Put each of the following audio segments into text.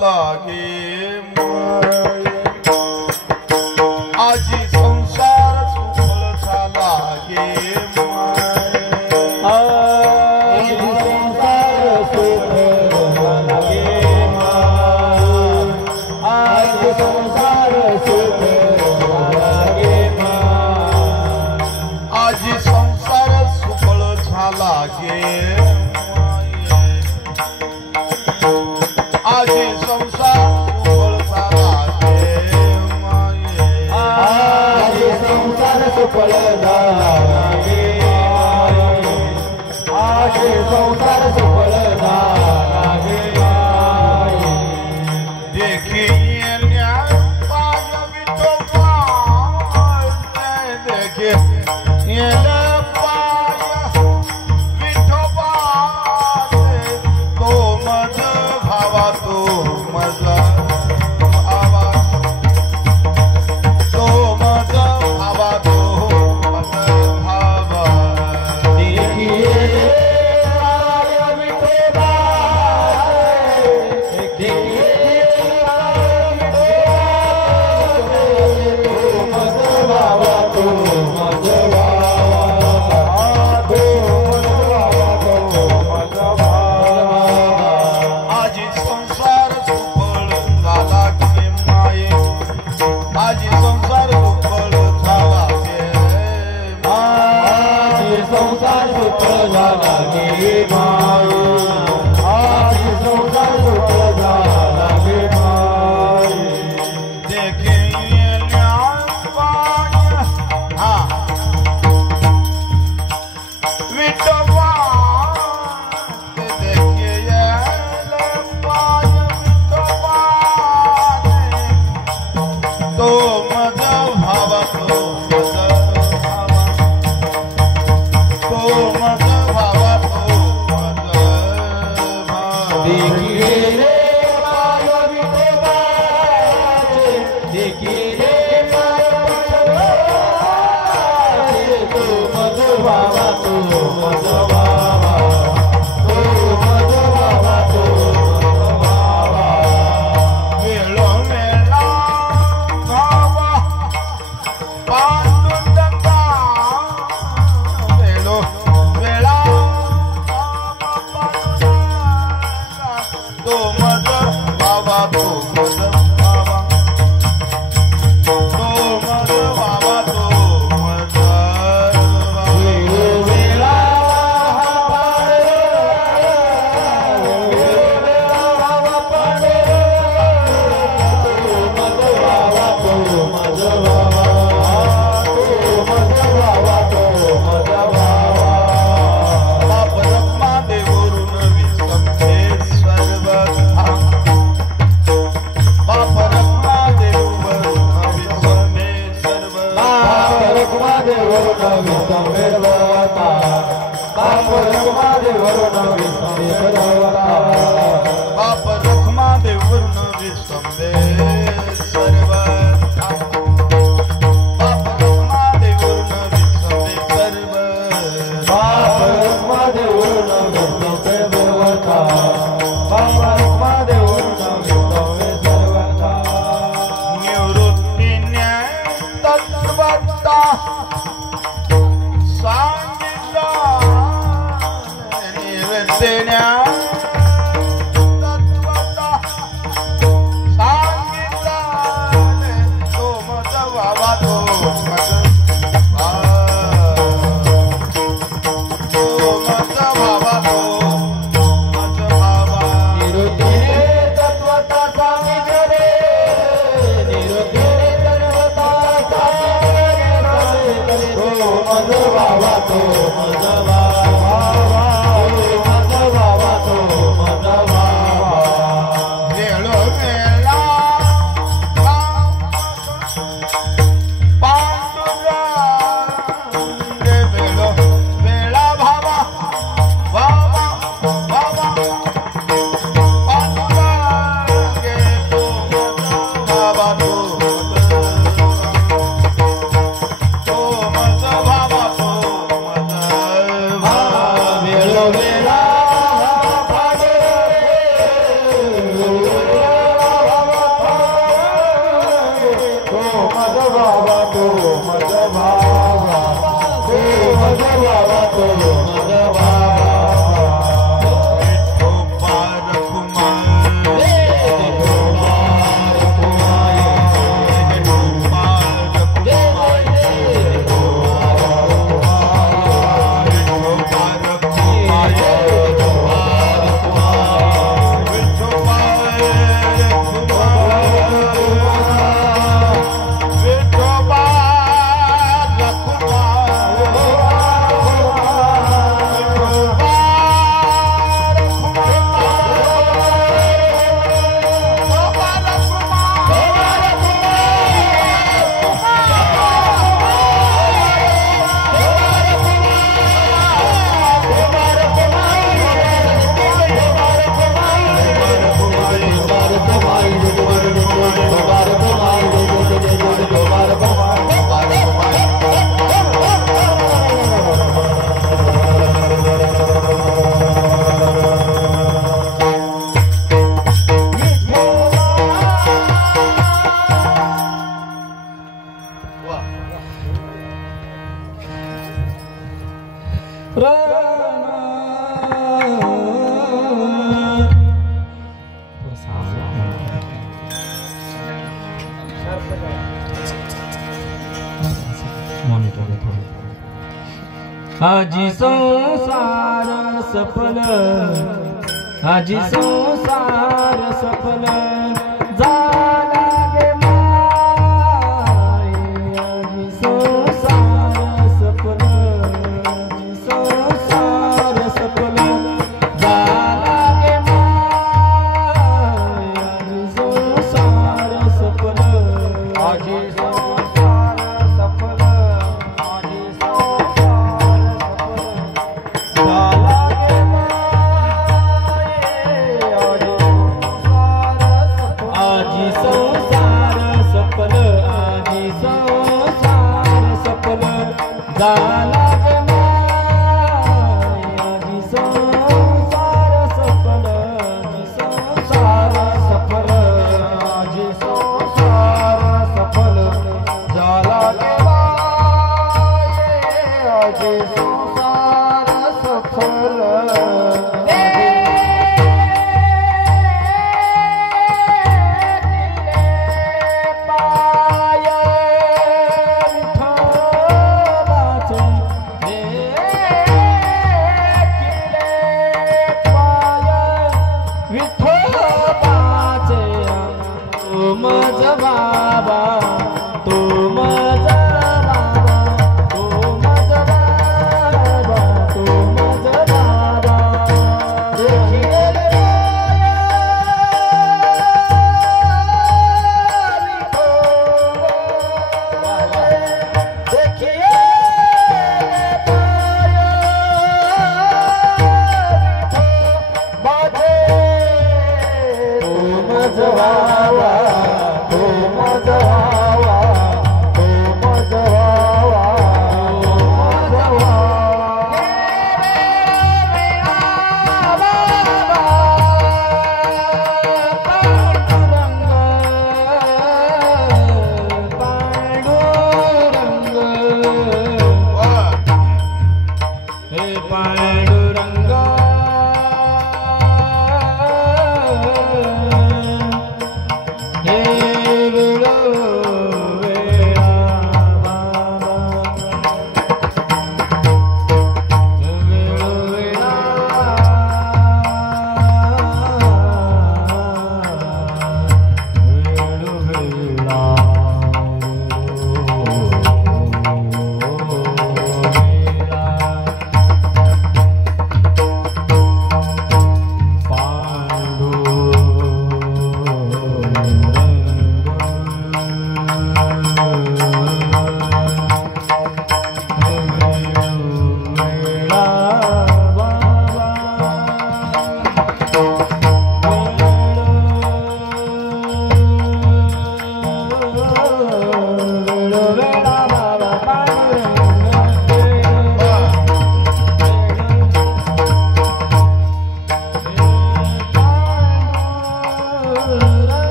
लागे आजी संसार सुफळ झाला गे आजी संसार सुफळ लागे आजी संसार सुफळ लागे आजी संसार सुफळ झाला गे आजी संसार सुफळ झाला गे आजी संसार सुफळ झाला गे आजी संसार सुफळ झाला गे देखी पाय विठोबा देखी पाय विठोबा तो मज भावा तो मजा भावा तो मज भावा तो मज भावा देखिए पाय विठोबा देखिए पाय विठोबा तो मज भावा तो मज आजी संसार सुफळ झाला गे माये आजी संसार सुफळ झाला गे आजी संसार सुफळ झाला गे माये आजी संसार सुफळ झाला गे माये देखे पाय हा विठोबा देखे पाय विठोबा तो मज भावा तो मज भावा तो मज भावा तो मज भावा देखिए रे पाय विठोबा देखिए पाय विठोबा तो मज भावा तो मज भावा तो मज भावा तो मज भावा वेळो वेळा भावा पांडुरंगा वेळो वेळा पांडुरंगा तो मज भावा तो मज भावा तो मज भावा तो मज भावा वेळा बाप रखमा देवरून विसंते सर्व बाप रखमा देवरून विसंते सर्व बाप रखुमादेवरून विसंवेरवता बाप रखुमादेवरून विसंवेरवता बाप रखमा देवरून विसंते सर्व बाप रखमा देवरून विसंते सर्व बाप रखुमादेवरून विसंवेरवता बाप रखुमादेवरून विसंवेरवता निवृत्ती न्याय तत्वता सांगितला निवृत्ती न्याय तत्वता सांगितला तो मज भावा तो मज भावा तो मज भावा निरुतीने तत्वता सांगितले निरुतीने तत्वता सांगितले तो मज भावा तो मज भावा तो मज भावा तो आजी संसार सफल, आजी संसार सफल झाला गे माय, आजी संसार सफल, आजी संसार सफल झाला गे माय, आजी संसार सफल, आजी झाला गे माय, आजी संसार सफल, आजी संसार सफल, आजी संसार सफल झाला गे माय, आजी संसार सफल.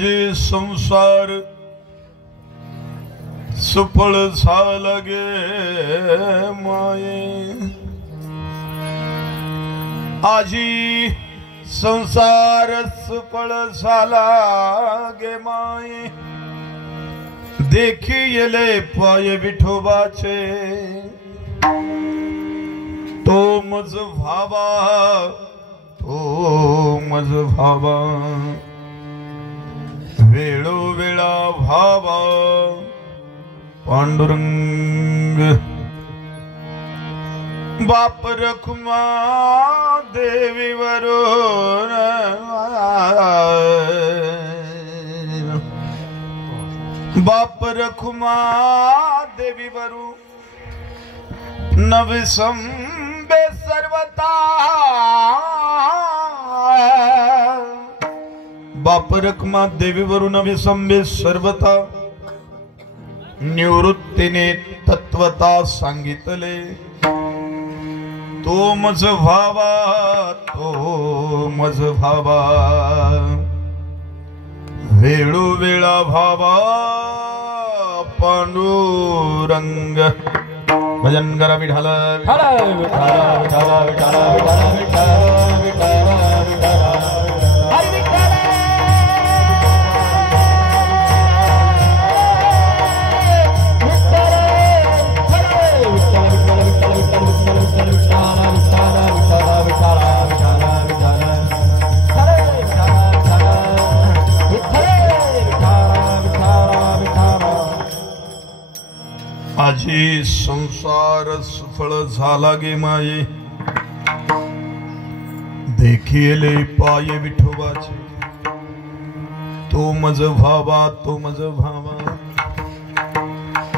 माझे संसार सुफळ झाला गे माये आजी संसार सुफळ झाला गे माये देखी येले पाय विठोबाचे तो मज भावा तो मज भावा वेळोवेळा भावा पांडुरंग बाप रखुमा देवी वरून बाप रखुमा देवी वरू नविसंबे सर्वता बाप रखुमा देवी वरू नविसंबे सर्वता निवृत्तीने तत्वता सांगितले तो मज भावा तो मज भावा वेळोवेळा भावा पांडुरंग भजन करा विठाल आजी संसार सफळ झाला गे माये देखिले पाय विठोबाचे तो मज भावा तो मज भावा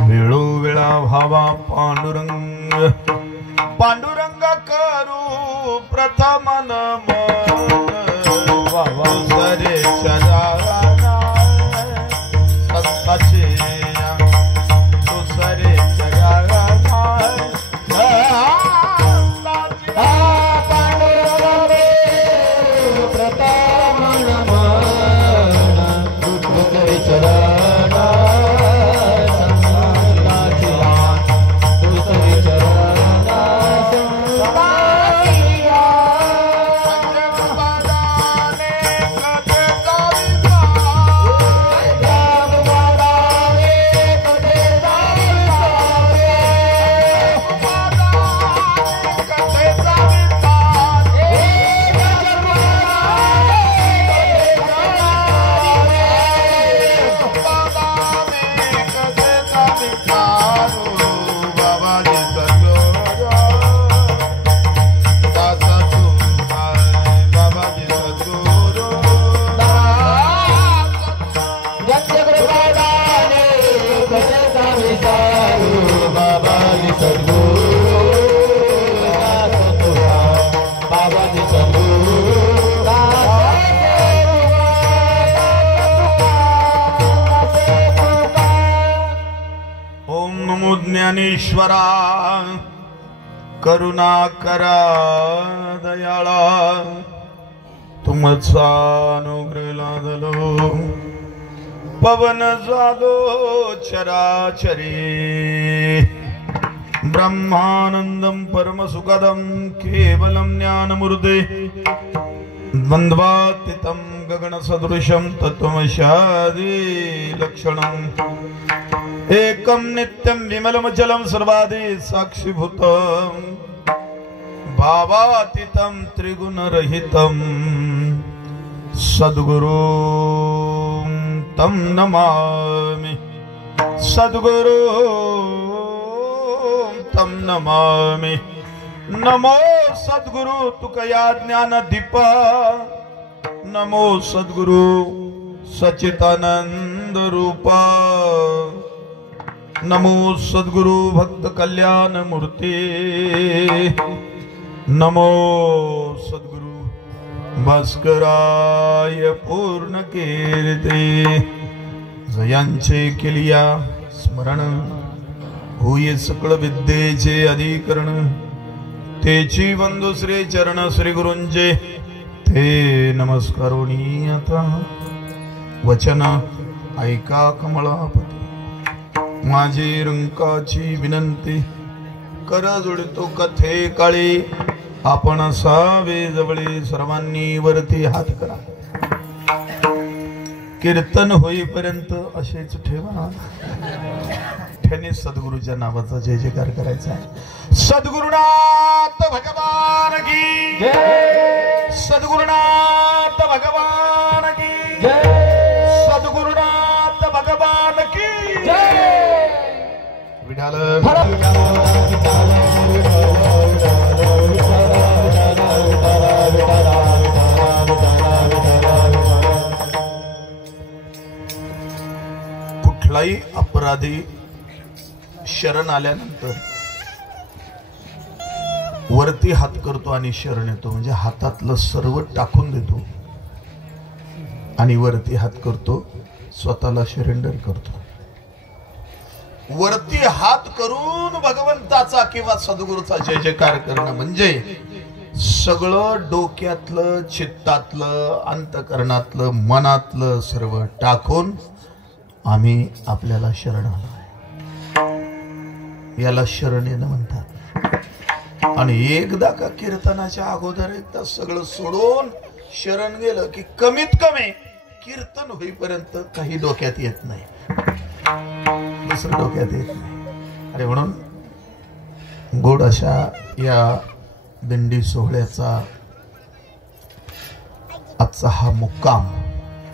वेळोवेळा भावा पांडुरंग पांडुरंग करू प्रथम नमन सरे चराना संताचे सरे ज्ञानेश्वरा करुणा करा दयाळा तुमचा अनुग्रह लादलो पवन झालो चराचरी ब्रह्मानंदम परम सुखदम केवलम ज्ञानमूर्ते द्वंद्वातीतं गगन सदृशं तत्त्वमशादि लक्षणम् एकं नित्यं विमलमचलं सर्वादि साक्षिभूतं भावातीतं त्रिगुणरहितं सद्गुरु तं नमामि सद्गुरु तं नमामि नमो सद्गुरु तुकया ज्ञान दीप नमो सद्गुरु सच्चिदानंद रूपा नमो सद्गुरु भक्त कल्याण मूर्ती नमो सद्गुरु भास्कराय पूर्ण कीर्ती जयांचे केलिया स्मरण होय सकळ विद्येचे अधिकरण तेची वंदू श्री चरण श्री गुरूंचे ते नमस्कारोनी आता वचन ऐका कमळापती माझी रंकाची विनंती कर जोडतो कथे काळी आपण सावे जवळे सर्वांनी वरती हात करा कीर्तन होईपर्यंत असेच ठेवा त्याने सद्गुरूच्या नावाचा जय जयकार करायचा आहे सद्गुरुनाथ भगवान की जय सद्गुरुनाथ भगवान की जय सद्गुरुनाथ भगवान की जय विठाल कुठलाही अपराधी शरण आल्यानंतर वरती हात करतो आणि शरण येतो म्हणजे हातातलं सर्व टाकून देतो आणि वरती हात करतो स्वतःला सरेंडर करतो वरती हात करून भगवंताचा किंवा सद्गुरूचा जय जयकार करणं म्हणजे सगळं डोक्यातलं चित्तातलं अंतकरणातलं मनातलं सर्व टाकून आम्ही आपल्याला शरण आलो याला शरण येणं म्हणतात आणि एकदा का कीर्तनाच्या अगोदर एकदा सगळं सोडून शरण गेलं की कमीत कमी कीर्तन होईपर्यंत काही डोक्यात येत नाही दुसरं डोक्यात येत नाही अरे म्हणून गोड अशा या दिंडी सोहळ्याचा आजचा हा मुक्काम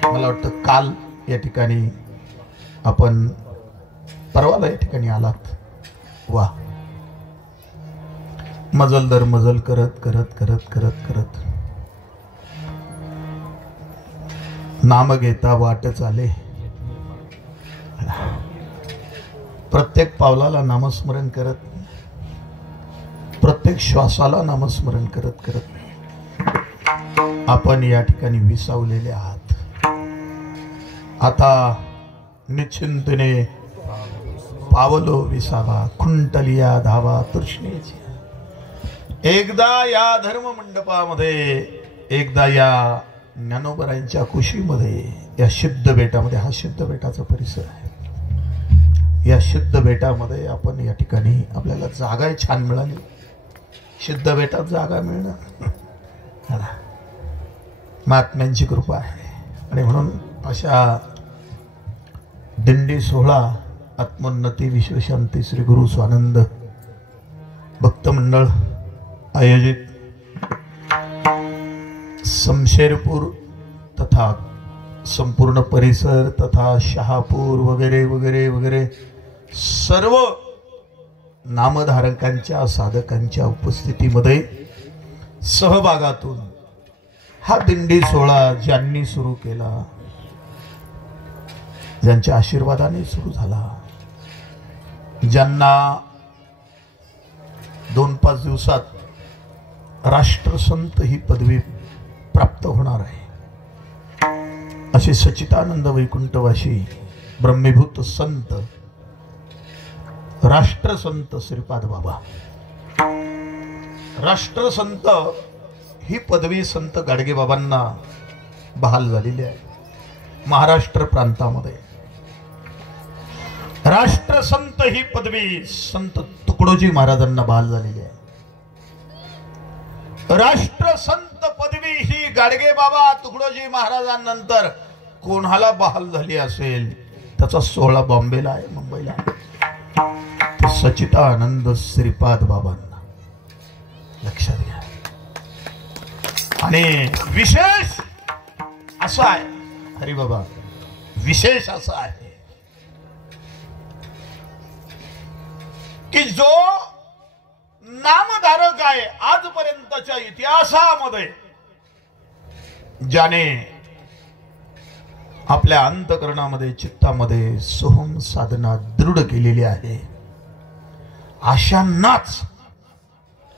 मला वाटतं काल या ठिकाणी आपण परवाला या ठिकाणी आलात वा मजल दर मजल करत करत करत करत करत नाम घेता वाट चाले प्रत्येक पावलाला नामस्मरण करत प्रत्येक श्वासाला नामस्मरण करत करत आपण या ठिकाणी विसावलेले आहात आता निश्चिंतने पावलो विसावा खुंटलिया धावा तृष्णेची एकदा या धर्म मंडपामध्ये एकदा या ज्ञानोबरायांच्या कुशीमध्ये या सिद्ध बेटामध्ये हा सिद्ध बेटाचा परिसर आहे या सिद्ध बेटामध्ये आपण या ठिकाणी आपल्याला जागा छान मिळाली सिद्ध बेटात जागा मिळणं महात्म्यांची कृपा आहे आणि म्हणून अशा दिंडी सोहळा आत्मोन्नती विश्वशांती श्री गुरु स्वानंद भक्त मंडळ आयोजित शमशेरपूर तथा संपूर्ण परिसर तथा शहापूर वगैरे वगैरे वगैरे सर्व नामधारकांच्या साधकांच्या उपस्थितीमध्ये सहभागातून हा दिंडी सोहळा ज्यांनी सुरू केला ज्यांच्या आशीर्वादाने सुरू झाला ज्यांना 2-5 दिवसात राष्ट्रसंत ही पदवी प्राप्त होणार आहे असे सच्चिदानंद वैकुंठवासी ब्रह्मीभूत संत राष्ट्रसंत श्रीपाद बाबा राष्ट्रसंत ही पदवी संत गाडगे बाबांना बहाल झालेली आहे महाराष्ट्र प्रांतामध्ये राष्ट्रसंत ही पदवी संत तुकडोजी महाराजांना बहाल झालेली आहे राष्ट्रसंत पदवी ही गाडगे बाबा तुकडोजी महाराजांनंतर कोणाला बहाल झाली असेल त्याचा सोहळा बॉम्बेला आहे मुंबईला सच्चिदानंद श्रीपाद बाबांना लक्षात घ्या आणि विशेष असं आहे हरी बाबा विशेष असं आहे की जो नामधारक आहे आजपर्यंतच्या इतिहासामध्ये ज्याने आपल्या अंतकरणामध्ये चित्तामध्ये सोहम साधना दृढ केलेली आहे अशांनाच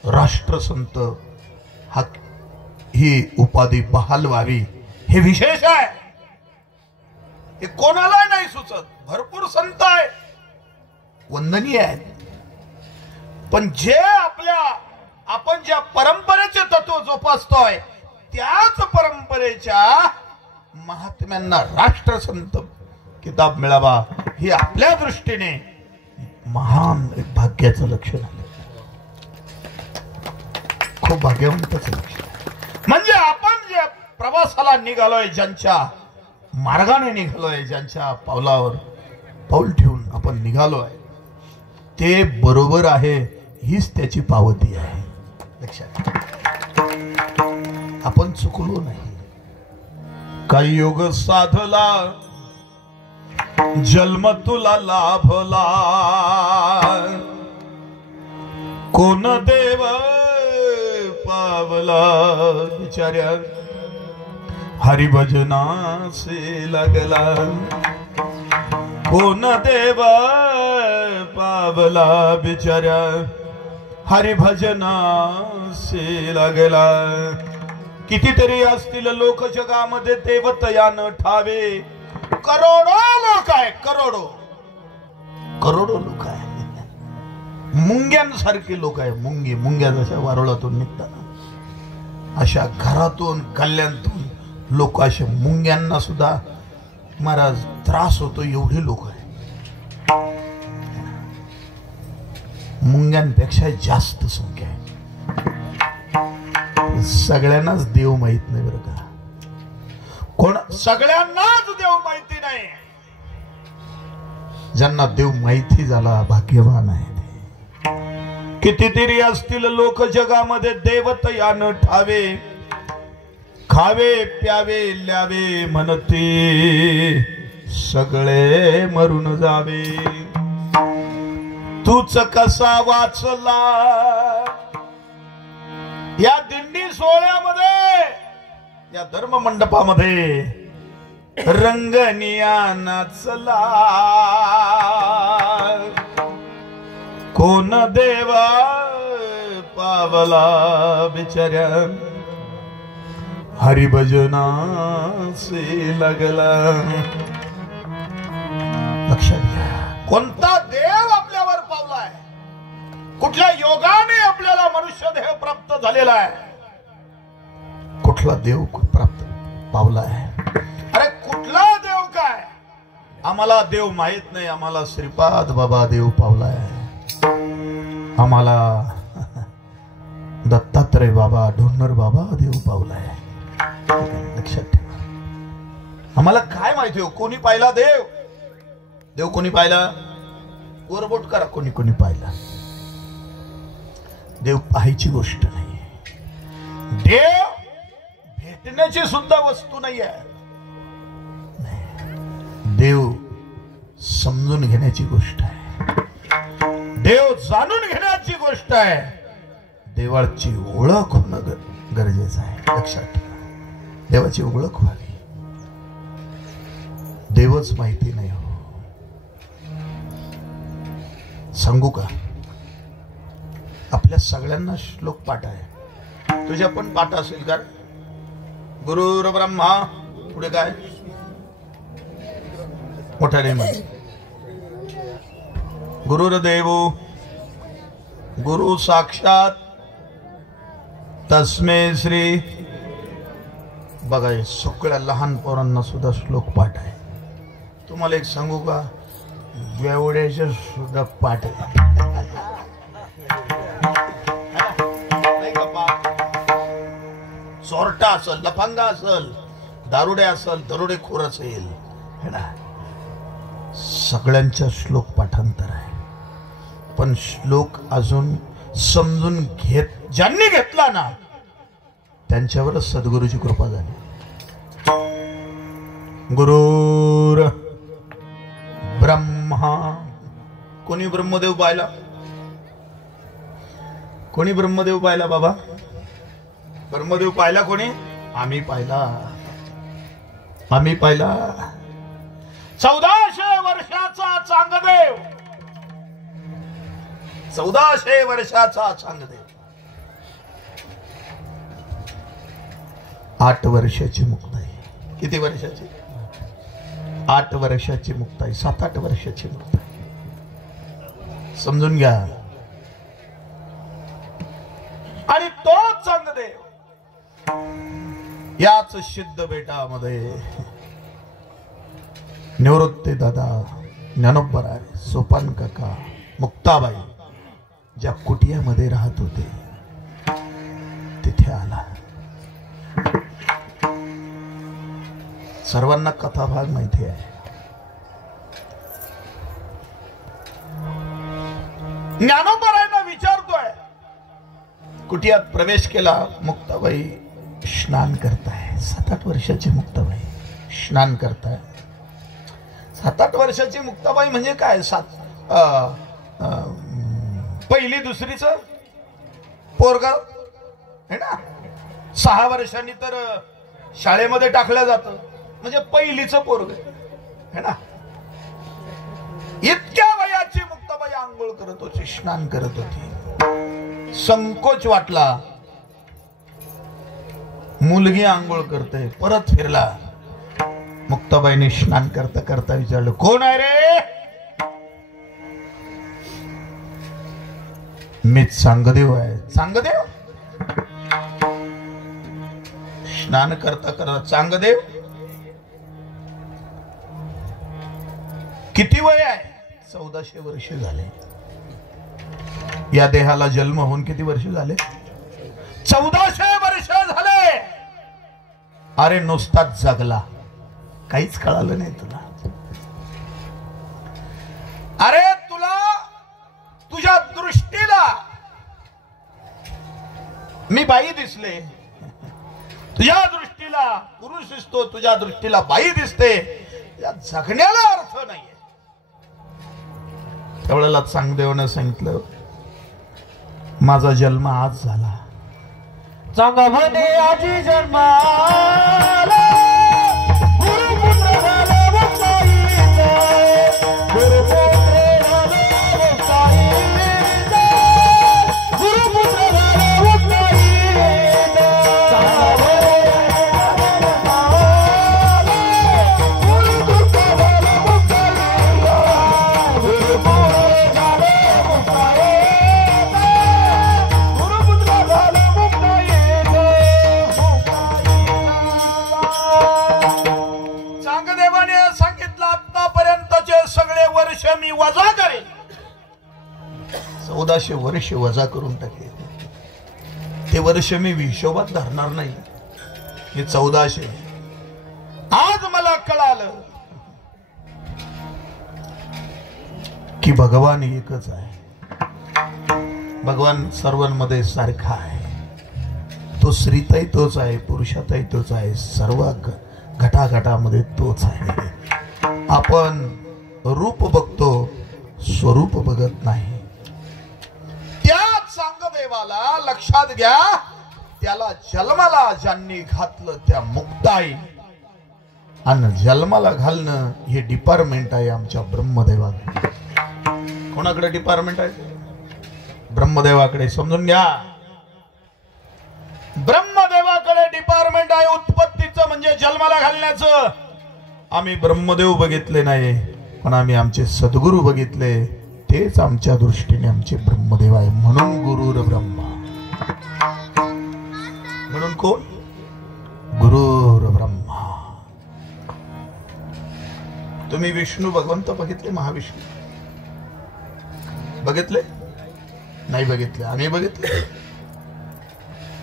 राष्ट्रसंत ही उपाधी बहाल व्हावी हे विशेष आहे हे कोणाला नाही सुचत भरपूर संत आहे वंदनीय आहेत पण जे आपण ज्या परंपरेचे तत्व जोपासतोय त्याच परंपरेच्या महात्म्यांना राष्ट्रसंत किताब मिळावा ही आपल्या दृष्टीने महान एक भाग्याचं लक्षण आहे. खूप भाग्यवंताचं लक्षण आहे. म्हणजे आपण जे प्रवासाला निघालोय, ज्यांच्या मार्गाने निघालोय, ज्यांच्या पावलावर पाऊल ठेवून आपण निघालोय, ते बरोबर आहे हीच त्याची पावती आहे. लक्षात आपण चुकलो नाही. काही योग साधला जन्म तुला लाभला, कोण देव पावला बिचाऱ्या हरिभजनासे लागला, कोण देव पावला बिचाऱ्या हरिभजनासे लागला. कितीतरी असतील लोक जगामध्ये देवतयान ठावे, करोडो लोक आहे, करोडो करोडो लोक आहे. मुंग्यांसारखे लोक आहे. मुंग्या जशा वारुळातून निघतात अशा घरातून कल्याणतून लोक असे मुंग्यांना सुद्धा महाराज त्रास होतो एवढे लोक आहे. मुंग्यांपेक्षा जास्त संख्या आहे. सगळ्यांनाच देव माहित नाही बरं का. कोण सगळ्यांनाच देव माहिती नाही. ज्यांना देव माहिती झाला भाग्यवान आहे. कितीतरी असतील लोक जगामध्ये देवतयान ठावे, खावे प्यावे ल्यावे म्हणते सगळे मरून जावे. तूच कसा वाचला या दिंडी सोहळ्यामध्ये, या धर्म मंडपामध्ये रंगनिया नाचला, कोण देवा पावला बिचाऱ्या हरिभजनासे लागला. लक्षात घ्या, कोणता देव आपल्यावर पावलाय, कुठल्या योगाने आपल्याला मनुष्य देह प्राप्त झालेला आहे, कुठला देव प्राप्त पावलाय. अरे कुठला देव काय, आम्हाला देव माहित नाही. आम्हाला श्रीपाद बाबा देव पावलाय, आम्हाला दत्तात्रय बाबा ढोंडर बाबा देव पावलाय. लक्षात ठेवा. आम्हाला काय माहिती हो कोणी पाहिला देव. देव कोणी पाहिला वरबोट करा. कोणी कोणी पाहिला. देव पाहायची गोष्ट नाही. देव भेटण्याची सुद्धा वस्तू नाही आहे. देव समजून घेण्याची गोष्ट आहे. देव जाणून घेण्याची गोष्ट आहे. देवाची ओळख होणं गरजेचं आहे. लक्षात ठेवा. देवाची ओळख व्हावी. देवच माहिती नाही हो. सांगू का, आपल्या सगळ्यांना श्लोक पाठ आहे. तुझ्या पण पाठ असेल का. गुरुर ब्रह्मा, पुढे काय मोठ्या नाही. गुरुर्देव गुरु साक्षात तस्मै श्री. बघा हे सगळ्या लहान पोरांना सुद्धा श्लोक पाठ आहे. तुम्हाला एक सांगू का, एवढ्याचे सुद्धा पाठ आहे. चोरटा असेल, लफंगा असेल, दारुडे असेल, दरोडेखोर असेल, है ना, सगळ्यांच्या श्लोक पाठांतर आहे. पण श्लोक अजून समजून ज्यांनी घेतला ना त्यांच्यावरच सद्गुरूची कृपा झाली. गुरुर ब्रह्मा. कोणी ब्रह्मदेव पाहिला. कोणी ब्रह्मदेव पाहिला बाबा. ब्रह्मदेव पाहिला कोणी. आम्ही पाहिला. आम्ही पाहिला. 1400 वर्षाचा चांगदेव. 1400 वर्षाचा चांगदेव. 8 वर्षाची मुक्ताई. किती वर्षाची. 8 वर्षाची मुक्ताई. 7-8 वर्षाची मुक्ताई. समजून घ्या. आणि तो चांगदेव याच सिद्ध बेटामध्ये निवृत्ती दादा, ज्ञानोबराय, सोपान काका, मुक्ताबाई ज्या कुटियामध्ये राहत होते तिथे आला. सर्वांना कथाभाग माहिती आहे. ज्ञानोबरायांना विचारतोय. कुटियात प्रवेश केला. मुक्ताबाई स्नान करताय. 7-8 वर्षाची मुक्ताबाई स्नान करताय. 7-8 वर्षाची मुक्ताबाई म्हणजे काय? पहिली दुसरीच पोरग है ना. 6 वर्षांनी तर शाळेमध्ये टाकलं जातं, म्हणजे पहिलीच पोरग है ना. इतक्या वयाची मुक्ताबाई आंघोळ करत होती, स्नान करत होती. संकोच वाटला. मुलगी आंघोळ करते. परत फिरला. मुक्ताबाईने स्नान करता करता विचारलं, कोण आहे रे? मी चांगदेव आहे. चांगदेव? स्नान करता करता चांगदेव? किती वय आहे? 1400 वर्ष झाले. या देहाला जन्म होऊन किती वर्ष झाले? 1400 वर्ष झाले. अरे नुसताच जगला, काहीच कळालं नाही तुला. अरे तुला तुझ्या दृष्टीला मी बाई दिसले. तुझ्या दृष्टीला पुरुष दिसतो, तुझ्या दृष्टीला बाई दिसते. या जगण्याला अर्थ नाहीये. त्यावेळेला चांगदेवानं सांगितलं, माझा जन्म आज झाला. चांगा म्हणे आजी जन्माला मी वजा करेन. 1400 वर्ष वजा करून टाके. ते वर्ष मी हिशोबात धरणार नाही. हे 1400. आज मला कळालं की भगवान एकच आहे. भगवान सर्वांमध्ये सारखा आहे. तो स्त्रीतही तोच आहे, पुरुषातही तोच आहे, सर्व घटाघटामध्ये तोच आहे. आपण रूप बघतो, स्वरूप बघत नाही. त्या चांगदेवाला लक्षात घ्या. त्याला जन्माला ज्यांनी घातलं त्या मुक्ताई, आणि जन्माला घालणं हे डिपार्टमेंट आहे आमच्या ब्रह्मदेवाकडे. कोणाकडे डिपार्टमेंट आहे? ब्रह्मदेवाकडे. समजून घ्या, ब्रह्मदेवाकडे डिपार्टमेंट आहे उत्पत्तीचं, म्हणजे जन्माला घालण्याचं. आम्ही ब्रह्मदेव बघितले नाही, पण आम्ही आमचे सद्गुरू बघितले. तेच आमच्या दृष्टीने आमचे ब्रह्मदेव आहे. म्हणून गुरुर ब्रह्मा. म्हणून कोण? गुरुर ब्रह्मा. तुम्ही विष्णू भगवंत बघितले? महाविष्णू बघितले? नाही बघितले. आम्ही बघितले.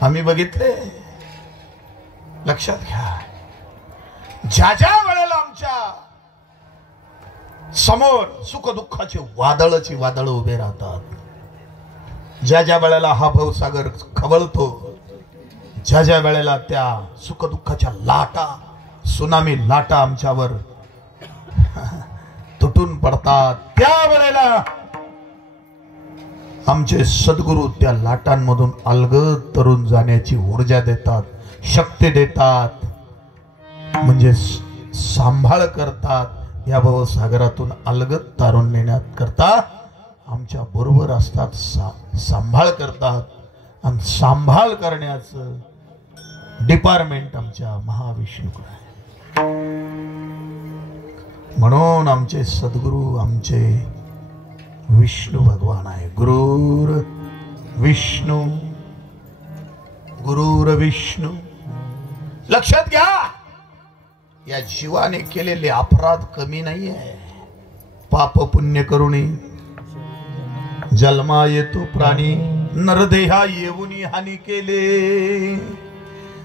आम्ही बघितले. लक्षात घ्या, ज्या ज्या वेळेला आमच्या समोर सुख दुःखाचे वादळाची वादळ उभे राहतात, ज्या ज्या वेळेला हा भवसागर खवळतो, ज्या ज्या वेळेला त्या सुख दुःखाच्या लाटा, सुनामी लाटा आमच्यावर तुटून पडतात, त्यावेळेला आमचे सद्गुरू त्या लाटांमधून अलगद तरुण जाण्याची ऊर्जा देतात, शक्ती देतात, म्हणजे सांभाळ करतात. या भवसागरातून अलगद तारून नेण्यात करता आमच्या बरोबर असतात, सांभाळ करतात. आणि सांभाळ करण्याचं डिपार्टमेंट आमच्या महाविष्णूकडे आहे. म्हणून आमचे सद्गुरू आमचे विष्णू भगवान आहे. गुरुर विष्णू, गुरुर विष्णू लक्षात घ्या, या जीवाने केलेले अपराध कमी नाहीये. पाप पुण्य करुणी जन्मा येतो प्राणी, नरदेहा येऊनी हानी केले.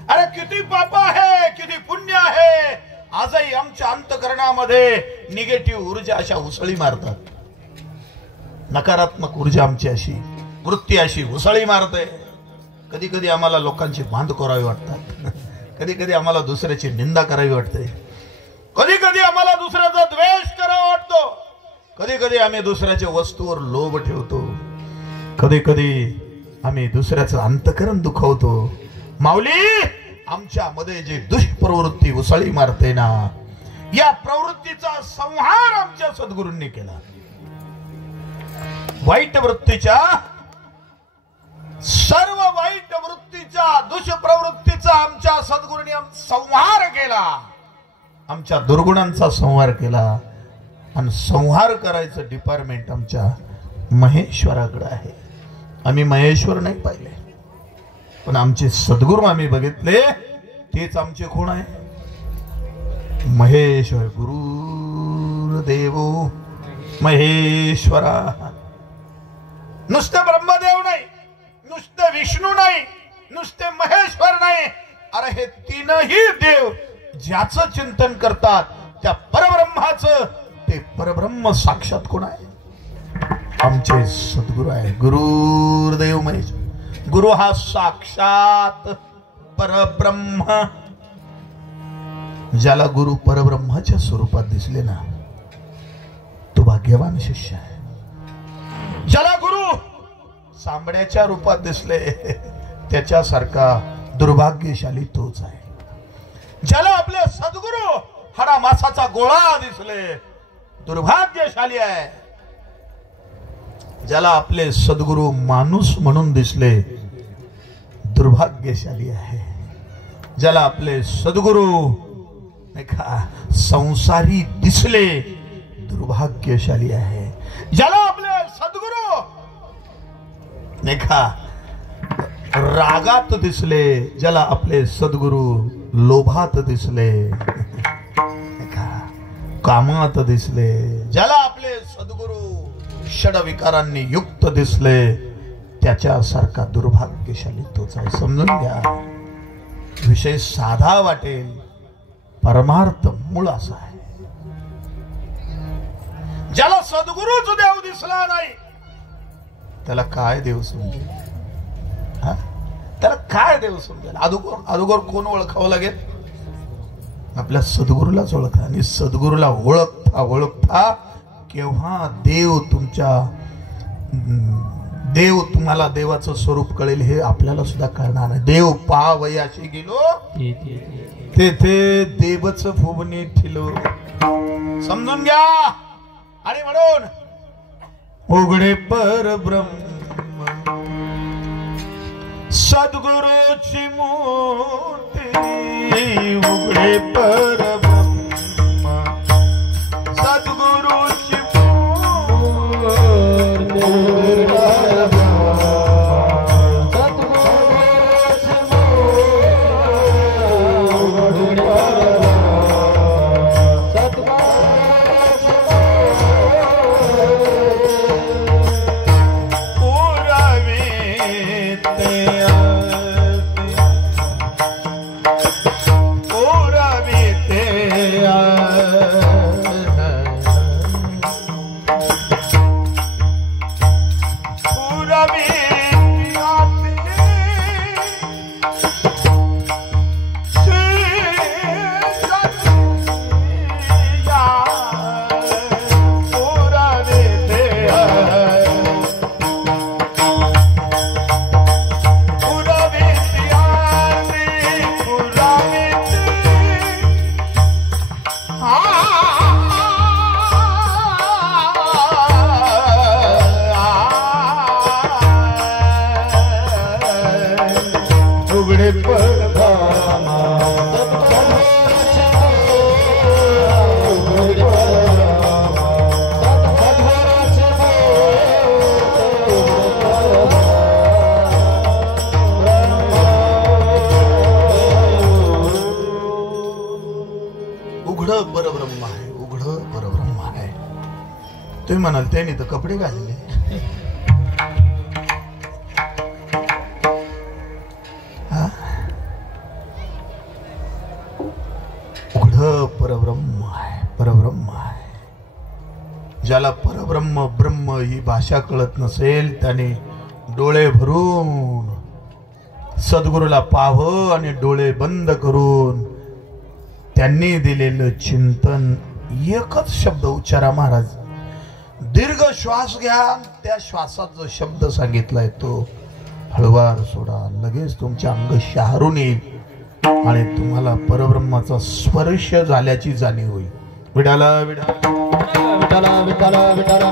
अरे किती पाप आहे, किती पुण्य आहे. आजही आमच्या अंतकरणामध्ये निगेटिव्ह ऊर्जा अशा उसळी मारतात. नकारात्मक ऊर्जा आमची अशी वृत्ती अशी उसळी मारते. कधी कधी आम्हाला लोकांची बांध करावी वाटतात, कधी कधी आम्हाला दुसऱ्याची निंदा करावी वाटते, कधी कधी आम्हाला दुसऱ्याचा द्वेष करावा वाटतो, कधी कधी आम्ही दुसऱ्याच्या वस्तूवर लोभ ठेवतो, कधी कधी आम्ही दुसऱ्याचं अंतकरण दुखवतो. माऊली, आमच्या मध्ये जे दुष्प्रवृत्ती उसळी मारते ना, या प्रवृत्तीचा संहार आमच्या सद्गुरूंनी केला. वाईट वृत्तीच्या, सर्व वाईट वृत्तीच्या, दुष्प्रवृत्तीचा आमच्या सद्गुरूंनी संहार केला. आमच्या दुर्गुणांचा संहार केला. आणि संहार करायचं डिपार्टमेंट आमच्या महेश्वराकडे आहे. आम्ही महेश्वर नाही पाहिले, पण आमचे सद्गुरू आम्ही बघितले, तेच आमचे कोण आहे? महेश्वर. गुरुर्देव महेश्वरा. नुसते ब्रह्मदेव नाही, नुसते विष्णू नाही, नुसते महेश्वर नाही. अरे हे तीनही देव ज्याचं चिंतन करतात त्या परब्रह्माचं, ते परब्रह्म साक्षात कोण आहे? आमचे सद्गुरू आहे. गुरुर्देव महेश्वर. गुरु हा साक्षात परब्रह्म. ज्याला गुरु परब्रह्माच्या स्वरूपात दिसले ना, तो भाग्यवान शिष्य आहे. ज्याला गुरु सांबड्याच्या रूपात दिसले, त्याच्यासारखा दुर्भाग्यशाली तोच आहे. ज्याला आपले सद्गुरू हाडा मासाचा गोळा दिसले, दुर्भाग्यशाली आहे. ज्याला आपले सद्गुरू माणूस म्हणून दिसले, दुर्भाग्यशाली आहे. ज्याला आपले सद्गुरू नाही का संसारी दिसले, दुर्भाग्यशाली आहे. ज्याला आपले सद्गुरू नाही का रागात दिसले, ज्याला आपले सद्गुरू लोभात दिसले, कामात दिसले, ज्याला आपले सद्गुरू षडविकारांनी युक्त दिसले, त्याच्यासारखा दुर्भाग्यशाली तोच आहे. समजून घ्या. विषय साधा वाटेल, परमार्थ मूळ असा आहे. ज्याला सद्गुरूच देव दिसला नाही, त्याला काय देव समजेल? त्याला काय देव समजेल? अगोदर कोण ओळखावं लागेल? आपल्या सद्गुरूलाच ओळखा. आणि सद्गुरूला ओळखता केव्हा देव तुम्हाला देवाचं स्वरूप कळेल हे आपल्याला सुद्धा कळणार नाही. देव पावयाशी गेलो, तेथे देवच फुबणी ठेलो. समजून घ्या. आणि म्हणून उघडे परब्रह्म सद्गुरूची मूर्ती, उघडे परब्रह्म सद्गुरूची ते तुम्ही म्हणाल त्याने तर कपडे घालले. उघड परब्रह्म आहे, परब्रह्म आहे. ज्याला परब्रह्म ब्रह्म ही भाषा कळत नसेल त्याने डोळे भरून सद्गुरूला पाहावं आणि डोळे बंद करून त्यांनी दिलेलं चिंतन एकच शब्द उच्चारा महाराज. दीर्घ श्वास घ्या. त्या श्वासात जो शब्द सांगितलाय तो हळवार सोडा. लगेच तुमचे अंग शहारून येईल आणि तुम्हाला परब्रह्माचा स्पर्श झाल्याची जाणीव होईल. विडाला विडाला विडाला विडाला विडाला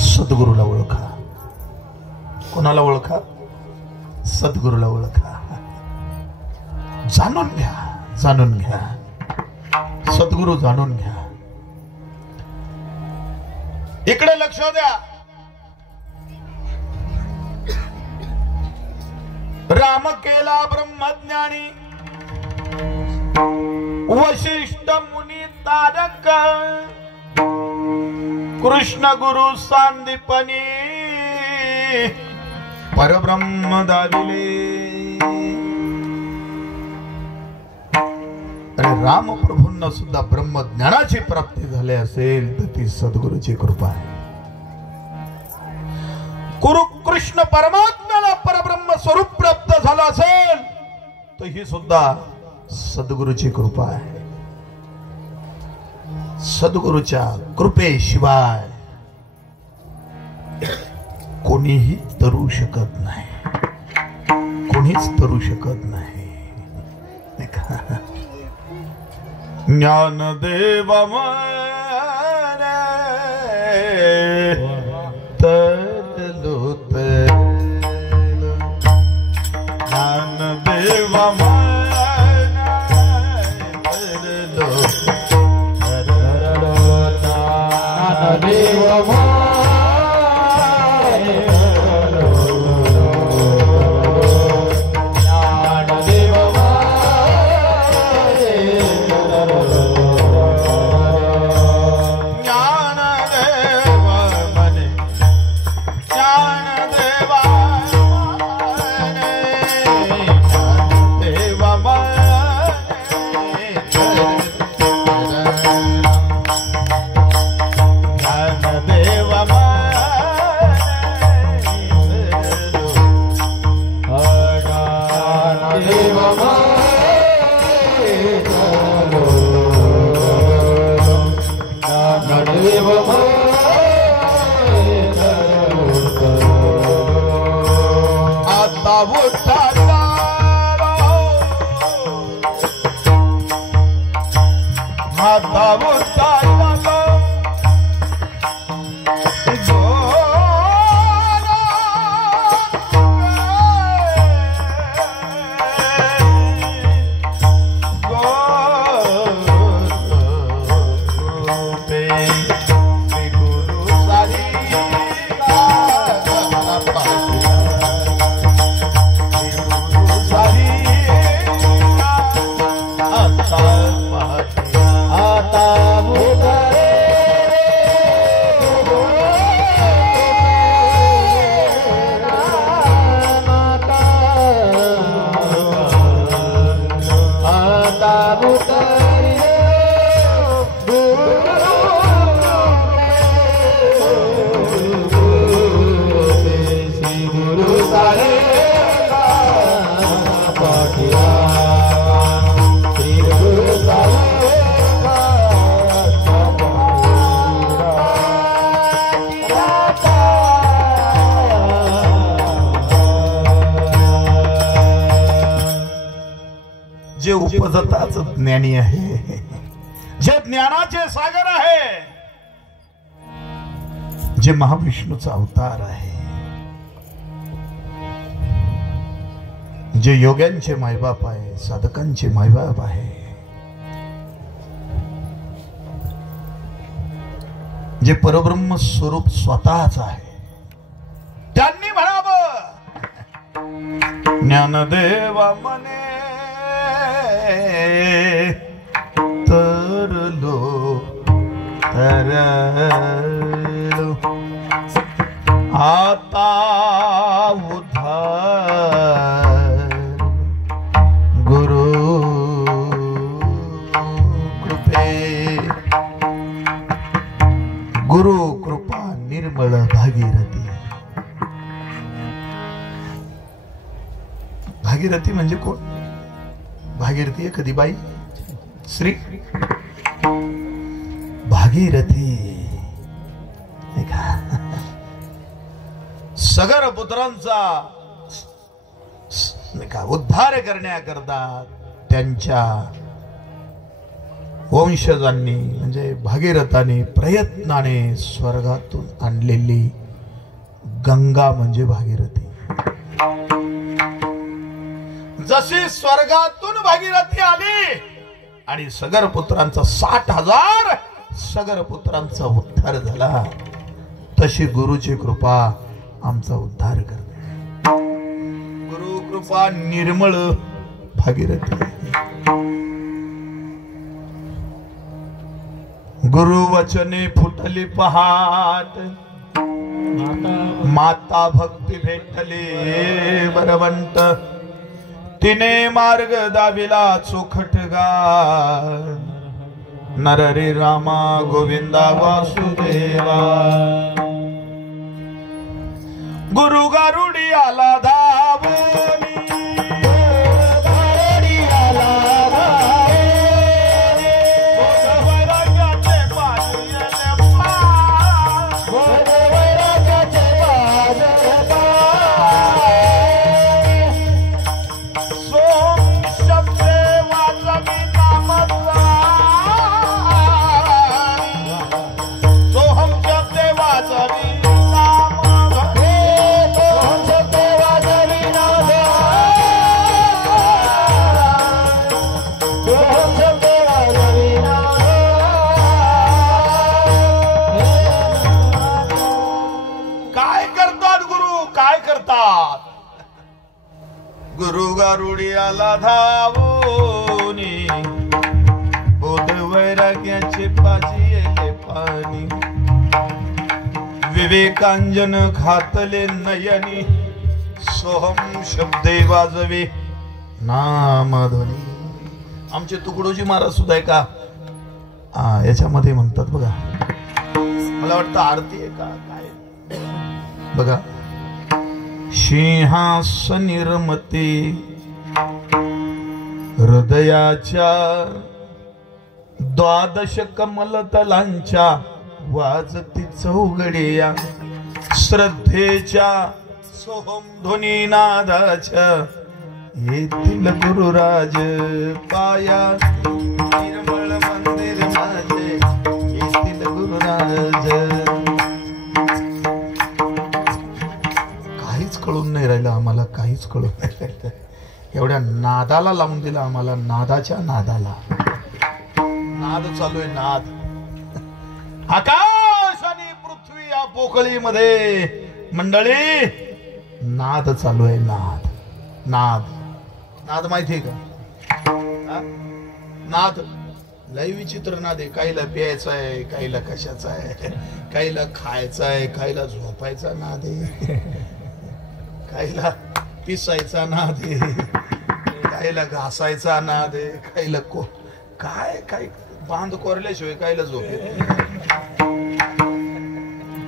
सद्गुरूला ओळखा. कोणाला ओळखा? सद्गुरूला ओळखा. जाणून घ्या, जाणून घ्या. सद्गुरू जाणून घ्या. इकडे लक्ष द्या. राम केला ब्रह्मज्ञानी वशिष्ठ मुनी तारक कृष्ण गुरु सांदीपनी परब्रह्म दाविले. अरे राम प्रभूंना सुद्धा ब्रह्मज्ञानाची प्राप्ती झाली असेल तर ती सद्गुरूची कृपा आहे. गुरु कृष्ण परमात्म्याला परब्रह्म स्वरूप प्राप्त झाला असेल तर ही सुद्धा सद्गुरूची कृपा आहे. सद्गुरूच्या कृपेशिवाय कोणीही तरू शकत नाही. कोणीच तरू शकत नाही. ज्ञानदेव तरलो ज्ञानदेव आता उपजताच ज्ञानी आहे, जे ज्ञानाचे सागर आहे, जे महाविष्णूचा अवतार आहे, जे योग्यांचे मायबाप आहे, साधकांचे मायबाप आहे, जे परब्रह्म स्वरूप स्वतःच आहे, त्यांनी म्हणावं ज्ञानदेवा मने तरलो तरलो आता उद्धार गुरु कृपे, गुरु कृपा निर्मळ भागीरथी. भागीरथी म्हणजे कोण? भागीरथी कधी बाई श्री भागीरथी सगर पुत्रांचा उद्धार करण्याकरता त्यांच्या वंशजांनी म्हणजे भागीरथाने प्रयत्नाने स्वर्गातून आणलेली गंगा म्हणजे भागीरथी. जशी स्वर्गातून भागीरथी आली आणि सगर पुत्रांचा 60,000 सगर पुत्रांचा उद्धार झाला, तशी गुरुची कृपा आमचा उद्धार करते. गुरु कृपा निर्मळ भागीरथी. गुरु वचने फुटली पहाट, माता भक्ती भेटली बरवंत, तिने मार्ग दाविला चोखटगा, नररे रामा गोविंदा वासुदेवा. गुरु गारुडी आला धावली, गारुडी आला धावोनी, बोध वैराग्याचे पाजिले पाणी, विवेकांजन घातले नयनी, सोहम शब्दे वाजवे नामध्वनी. आमचे तुकडोजी महाराज सुद्धा आहे का याच्यामध्ये म्हणतात बघा, मला वाटतं आरती आहे का काय बघा. सिंहासनी रमते हृदयाच्या, द्वादश कमलतलांच्या वाजती चौघडिया, श्रद्धेच्या सोहम ध्वनी नादाच्या, येथील गुरुराज पाया, निर्मळ मंदिर माझे येथील गुरुराज. कळून नाही राहिलं आम्हाला, काहीच कळून नाही राहिलं. एवढ्या नादाला लावून दिला आम्हाला, नादाच्या नादाला. नाद चालू आहे नाद. आकाश आणि पृथ्वी या पोकळीमध्ये मंडळी नाद चालू आहे. नाद नाद नाद माहितीये का? नाद लय विचित्र नाद आहे. काहीला प्यायचा आहे, काहीला कशाचा आहे, काहीला खायचा आहे, काहीला झोपायचा नाद आहे, काहीला पिसायचा नाद आहे, काहीला घासायचा नाद आहे, काहीला काय काय बांध कोरल्याशिवाय काहीला झोप येत नाही.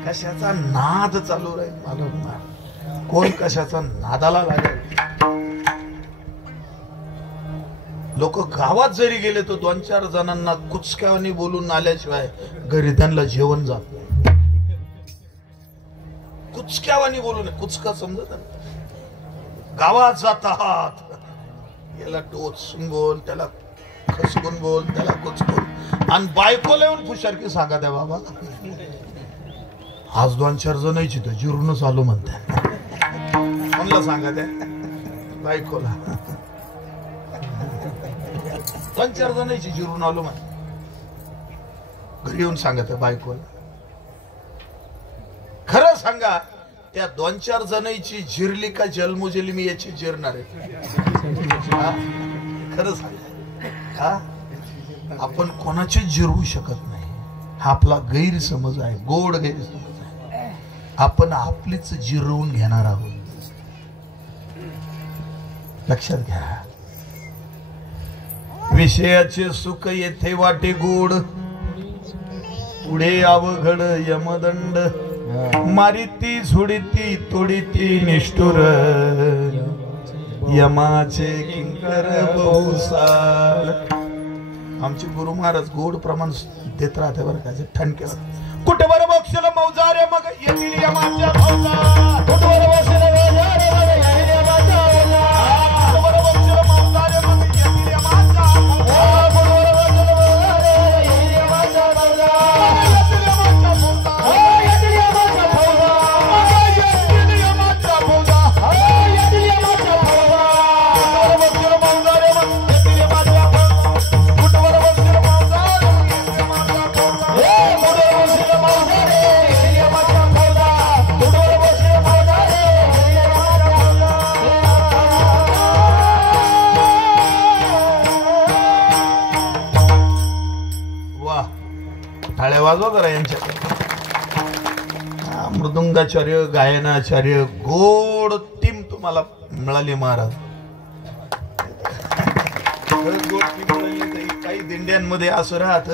कशाचा नाद चालू राहील मला, कोण कशाचा नादाला लागेल. लोक गावात जरी गेले तर 2-4 जणांना कुचक्यावानी बोलून आल्याशिवाय घरी त्यांना जेवण जात नाही. कुचक्यावानी बोलून, कुचका समजत गावात जातात याला टोचून बोल, त्याला खसकून बोल, त्याला कुचकून, आणि बायकोला येऊन फुशारकी सांगा त्या बाबा आज 2-4 जण यायची तर जिरून चालू म्हणते. म्हणलं सांगा त्या बायकोला 2-4 जण यायची जिरून आलो म्हण. घरी येऊन सांगा त्या बायकोला. खरं सांगा त्या 2-4 जणांची जिरली का जन्मोजली मी याची जिरणार आहे? खरं सांगा आपण कोणाचीच जिरवू शकत नाही. हा आपला गैरसमज आहे, गोड गैरसमज आहे. आपण आपलीच जिरवून घेणार आहोत. लक्षात घ्या. विषयाचे सुख येथे वाटे गोड, पुढे अवघड यमदंड, मारिती झुडिती तोडिती निष्ठुर, यमाचे किंकर बहुसार. आमचे गुरु महाराज गोड प्रमाण देत राहते बरं का. ठणके कुठे बरं बक्षला मौजारे मग येतील यमाच्या भवसा, कुठे बरं बक्षला मौजारे मग येतील यमाच्या भवसा, कुठे बरं बक्षला मौजारे मग येतील यमाच्या भवसा, कुठे बरं बक्षला मौजारे येतील यमाच्या भवसा, येतील यमाच्या भवसा, येतील यमाच्या भवसा, येतील यमाच्या भवसा, येतील यमाच्या भवसा, कुठे बरं बक्षला मौजारे मग येतील यमाच्या भवसा, कुठे बरं बक्षला मौजारे मग येतील यमाच्या भवसा, हे कुठे बक्षला मौजारे येतील यमाच्या भवसा, कुठे बरं बक्षला मौजारे येतील यमाच्या भवसा. वा टाळ्या वाजवा जरा यांच्या. मृदुंगाचार्य, गायनाचार्य, गोड टीम तुम्हाला मिळाली महाराज. गोड टीम मिळाली. काही दिंड्यांमध्ये असं राहत,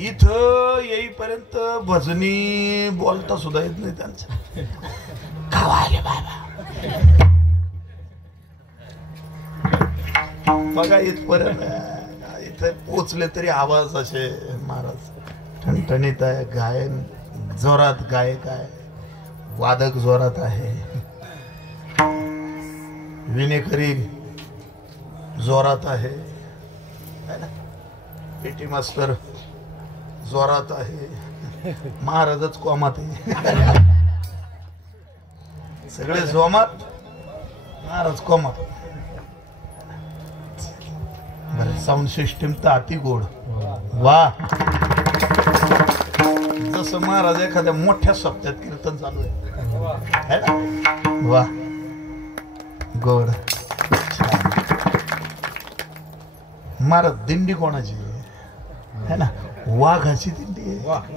इथं येईपर्यंत भजनी बोलता सुद्धा येत नाही त्यांचं. खावाले बाबा बघा इथपर्यंत, इथं पोचले तरी आवाज असे महाराज ठणठणीत आहे. गायन जोरात, गायक आहे, वादक जोरात आहे, विनेकरी जोरात आहे, पेटी मास्तर जोरात आहे, महाराजच कोमात आहे. सगळे जोमात, महाराज कोमात. साऊंड सिस्टीम तर अति गोड. वा जसं महाराज एखाद्या मोठ्या सप्त्यात कीर्तन चालू आहे ना. वा गोड. महाराज दिंडी कोणाची आहे ना? वाघाची दिंडी आहे.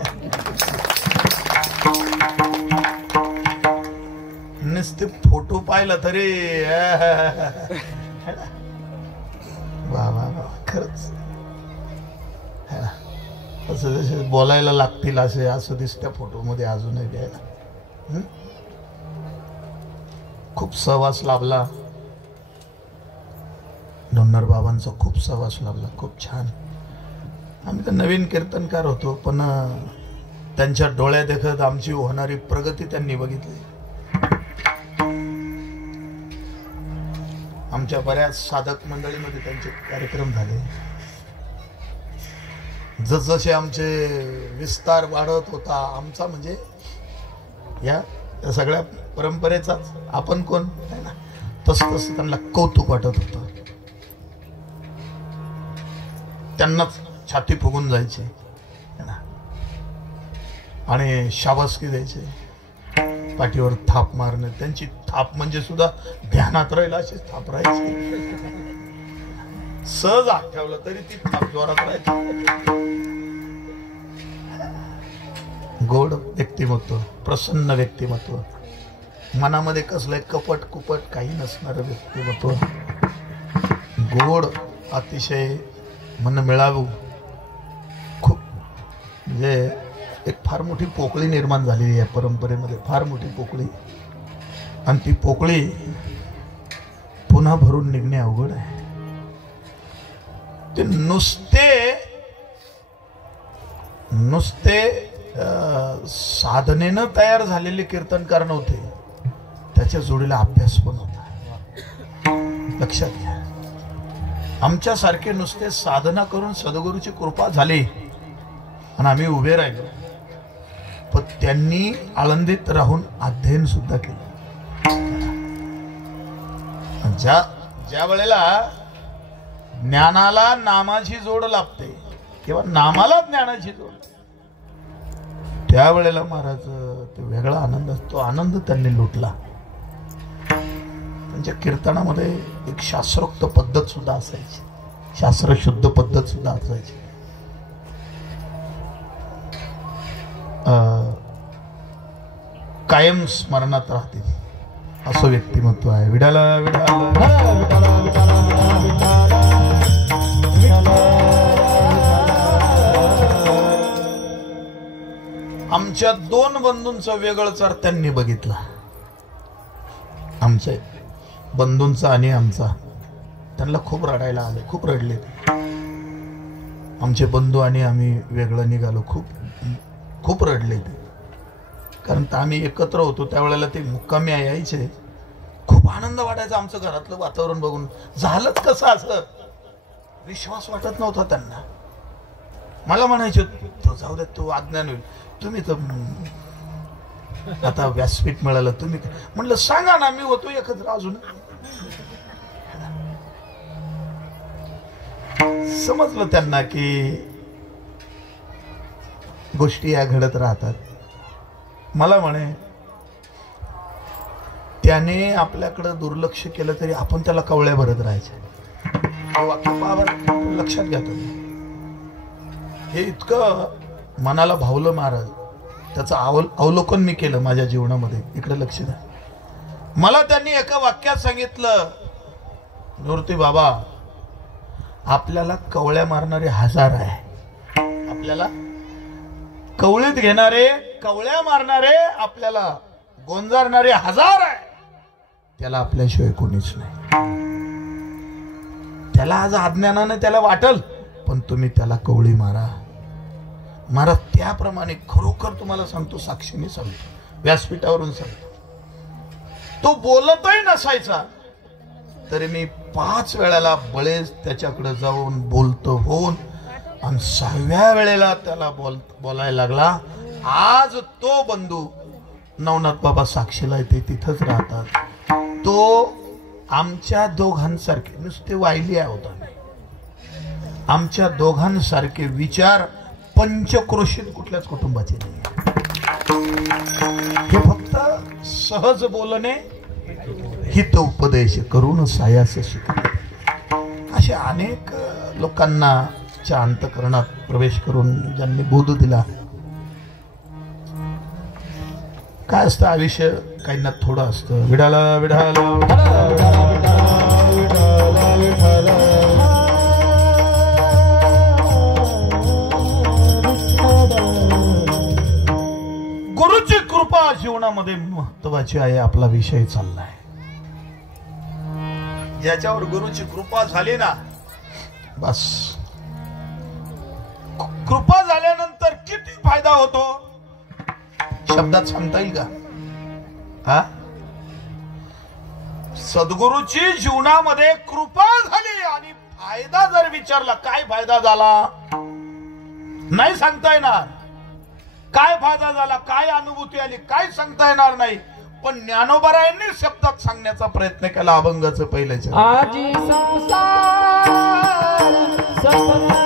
नुसते फोटो पाहिला तरी वा वा वा. खरंच असं जसे बोलायला लागतील असे असं दिसत्या फोटो मध्ये अजूनही द्यायला. खूप सहवास लाभला डोन्नर बाबांचा, खूप सहवास लाभला. खूप छान. आम्ही तर नवीन कीर्तनकार होतो, पण त्यांच्या डोळ्या देखत आमची होणारी प्रगती त्यांनी बघितली. आमच्या बऱ्याच साधक मंडळीमध्ये त्यांचे कार्यक्रम झाले. जसजसे आमचे विस्तार वाढत होता, आमचा म्हणजे या सगळ्या परंपरेचाच आपण कोण आहे ना, तसं तसं त्यांना कौतुक वाटत होतं. त्यांनाच छाती फुगून जायचे आणि शाबासकी द्यायचे, पाठीवर थाप मारणे. त्यांची थाप म्हणजे सुद्धा ध्यानात राहील अशीच थाप राहायची. सहज हात ठेवलं तरी ती थाप जोरात राहायची. गोड व्यक्तिमत्व, प्रसन्न व्यक्तिमत्व, मनामध्ये कसलंय कपट कुपट काही नसणारं व्यक्तिमत्व. गोड, अतिशय मन मिळावू. खूप म्हणजे एक फार मोठी पोकळी निर्माण झालेली आहे परंपरेमध्ये, फार मोठी पोकळी. आणि ती पोकळी पुन्हा भरून निघणे अवघड आहे. ते नुसते साधनेनं तयार झालेले कीर्तनकार नव्हते, त्याच्या जोडीला अभ्यास पण होता. लक्षात घ्या. आमच्यासारखे नुसते साधना करून सद्गुरूची कृपा झाली आणि आम्ही उभे राहिलो, पण त्यांनी आळंदीत राहून अध्ययन सुद्धा केलं. ज्या वेळेला ज्ञानाला नामाची जोड लागते किंवा नामाला ज्ञानाची जोड, त्यावेळेला महाराज ते वेगळा आनंद असतो, आनंद त्यांनी लुटला. त्यांच्या कीर्तनामध्ये एक शास्त्रोक्त पद्धत सुद्धा असायची, शास्त्रशुद्ध पद्धत सुद्धा असायची. कायम स्मरणात राहतील असं व्यक्तिमत्व आहे. विडाला आमच्या दोन बंधूंचा वेगळाच त्यांनी बघितला, आमच्या बंधूंचा आणि आमचा. त्यांना खूप रडायला आलं, खूप रडले. आमचे बंधू आणि आम्ही वेगळं निघालो, खूप रडले ते. कारण आम्ही एकत्र होतो त्यावेळेला ते मुक्कामी यायचे, खूप आनंद वाटायचा आमचं घरातलं वातावरण बघून. झालंच कसं असं विश्वास वाटत नव्हता त्यांना. मला म्हणायचे तो जाऊ दे, तो अज्ञान होईल, तुम्ही तर आता व्यासपीठ मिळालं, तुम्ही म्हणलं सांगा ना, मी होतो एकत्र. अजून समजलं त्यांना की गोष्टी या घडत राहतात. मला म्हणे त्याने आपल्याकडे दुर्लक्ष केलं तरी आपण त्याला कवळ्या भरत राहायचे. लक्षात घ्या तुम्ही, हे इतकं मनाला भावलं महाराज. त्याचं अवलोकन मी केलं माझ्या जीवनामध्ये. इकडे लक्ष द्या. मला त्यांनी एका वाक्यात सांगितलं, निवृत्ती बाबा, आपल्याला कवळ्या मारणारे हजार आहे, आपल्याला कवळीत घेणारे, कवळ्या मारणारे, आपल्याला गोंजारणारे हजार आहे. त्याला आपल्याशिवाय कोणीच नाही. त्याला आज अज्ञानाने त्याला वाटल, पण तुम्ही त्याला कवळी मारा, मारा. त्याप्रमाणे खरोखर तुम्हाला सांगतो, साक्षीने सांगतो, व्यासपीठावरून सांगतो. तो बोलतही नसायचा तरी मी 5 वेळेला बळेच त्याच्याकडे जाऊन बोलतो होऊन, आणि 6व्या वेळेला त्याला बोलायला लागला. आज तो बंधू नवनाथ बाबा साक्षीला येते, तिथंच राहतात. तो आमच्या दोघांसारखे नुसते वाहिली आहे होता. आमच्या दोघांसारखे विचार पंचक्रोशीत कुठल्याच कुटुंबाचे नाही. हे फक्त सहज बोलणे, हित उपदेश करून सायास शिकणे. असे अनेक लोकांना च्या अंतःकरणात प्रवेश करून ज्यांनी बोध दिला. काय असतं आयुष्य, काहींना थोडं असतं. विडाला विडाला गुरुची कृपा जीवनामध्ये महत्वाची आहे. आपला विषय चाललाय, ज्याच्यावर गुरुची कृपा झाली ना, बस. कृपा झाल्यानंतर किती फायदा होतो शब्दात सांगता येईल का? हा, सद्गुरूची जीवनामध्ये कृपा झाली आणि फायदा जर विचारला, काय फायदा झाला, नाही सांगता येणार. काय फायदा झाला, काय अनुभूती आली, काय सांगता येणार नाही. पण ज्ञानोबारायांनी शब्दात सांगण्याचा प्रयत्न केला. अभंगाचं पहिल्याच्या आजी संसार सपना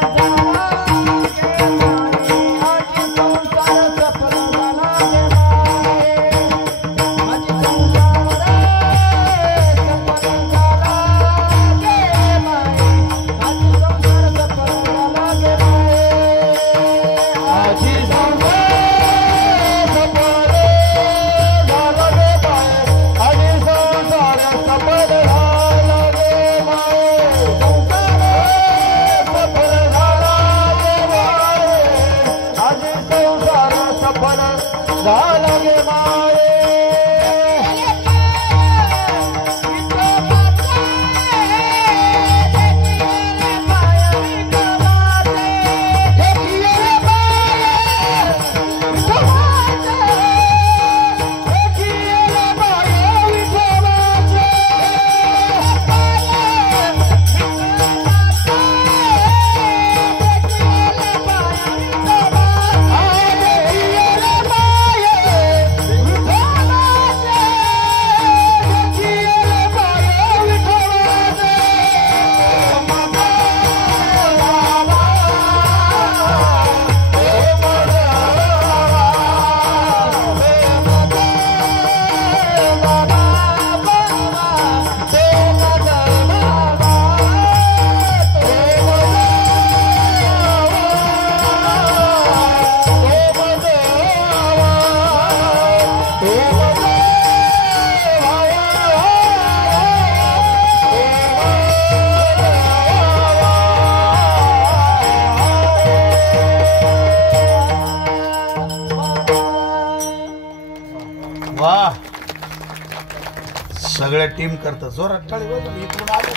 सगळ्या टीम करतात जोरात टाळी वाजवा इकडून आले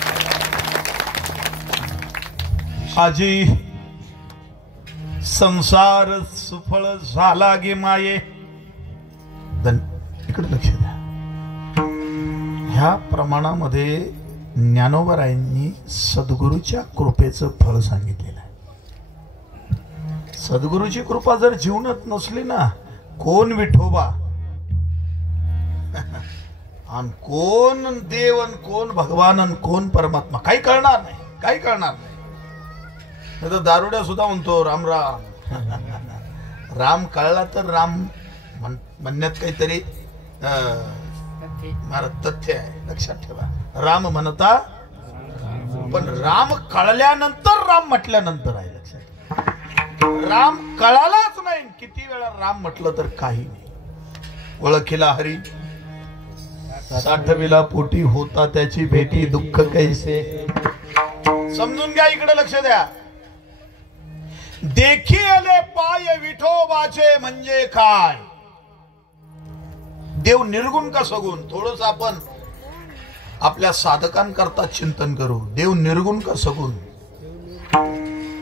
आजी संसार सुफळ झाला गे माये इकडे लक्ष द्या ह्या प्रमाणामध्ये ज्ञानोबरायांनी सद्गुरूच्या कृपेचं फळ सांगितलेलं आहे सद्गुरूची कृपा जर जीवनात नसली ना कोण विठोबा आणि कोण देव आणि कोण भगवान आणि कोण परमात्मा काही कळणार नाही काही कळणार नाही तर दारुड्या सुद्धा म्हणतो राम राम राम कळला तर राम म्हणण्यात काहीतरी महाराज तथ्य आहे लक्षात ठेवा राम म्हणता पण राम कळल्यानंतर राम म्हटल्यानंतर आहे लक्षात राम कळालाच नाही किती वेळा राम म्हटलं तर काही नाही ओळखीला हरी साठविला पोटी होता त्याची भेटी दुःख कैसे समजून घ्या इकडे लक्ष द्या देखी आले पाय विठोबाचे म्हणजे काय देव निर्गुण का सगुण थोडस आपण आपल्या साधकांकरता चिंतन करू देव निर्गुण का सगुण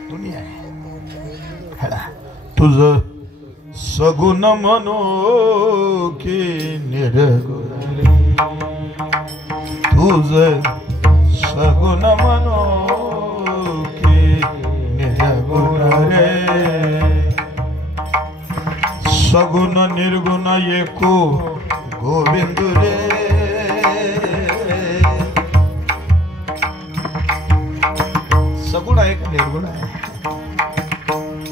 दुनिया आहे तुझ सगुण म्हणू की निर्गुण तुझ सगुण म्हणू की निर्गुण रे सगुण निर्गुण एको गोविंद रे सगुण आहे का निर्गुण आहे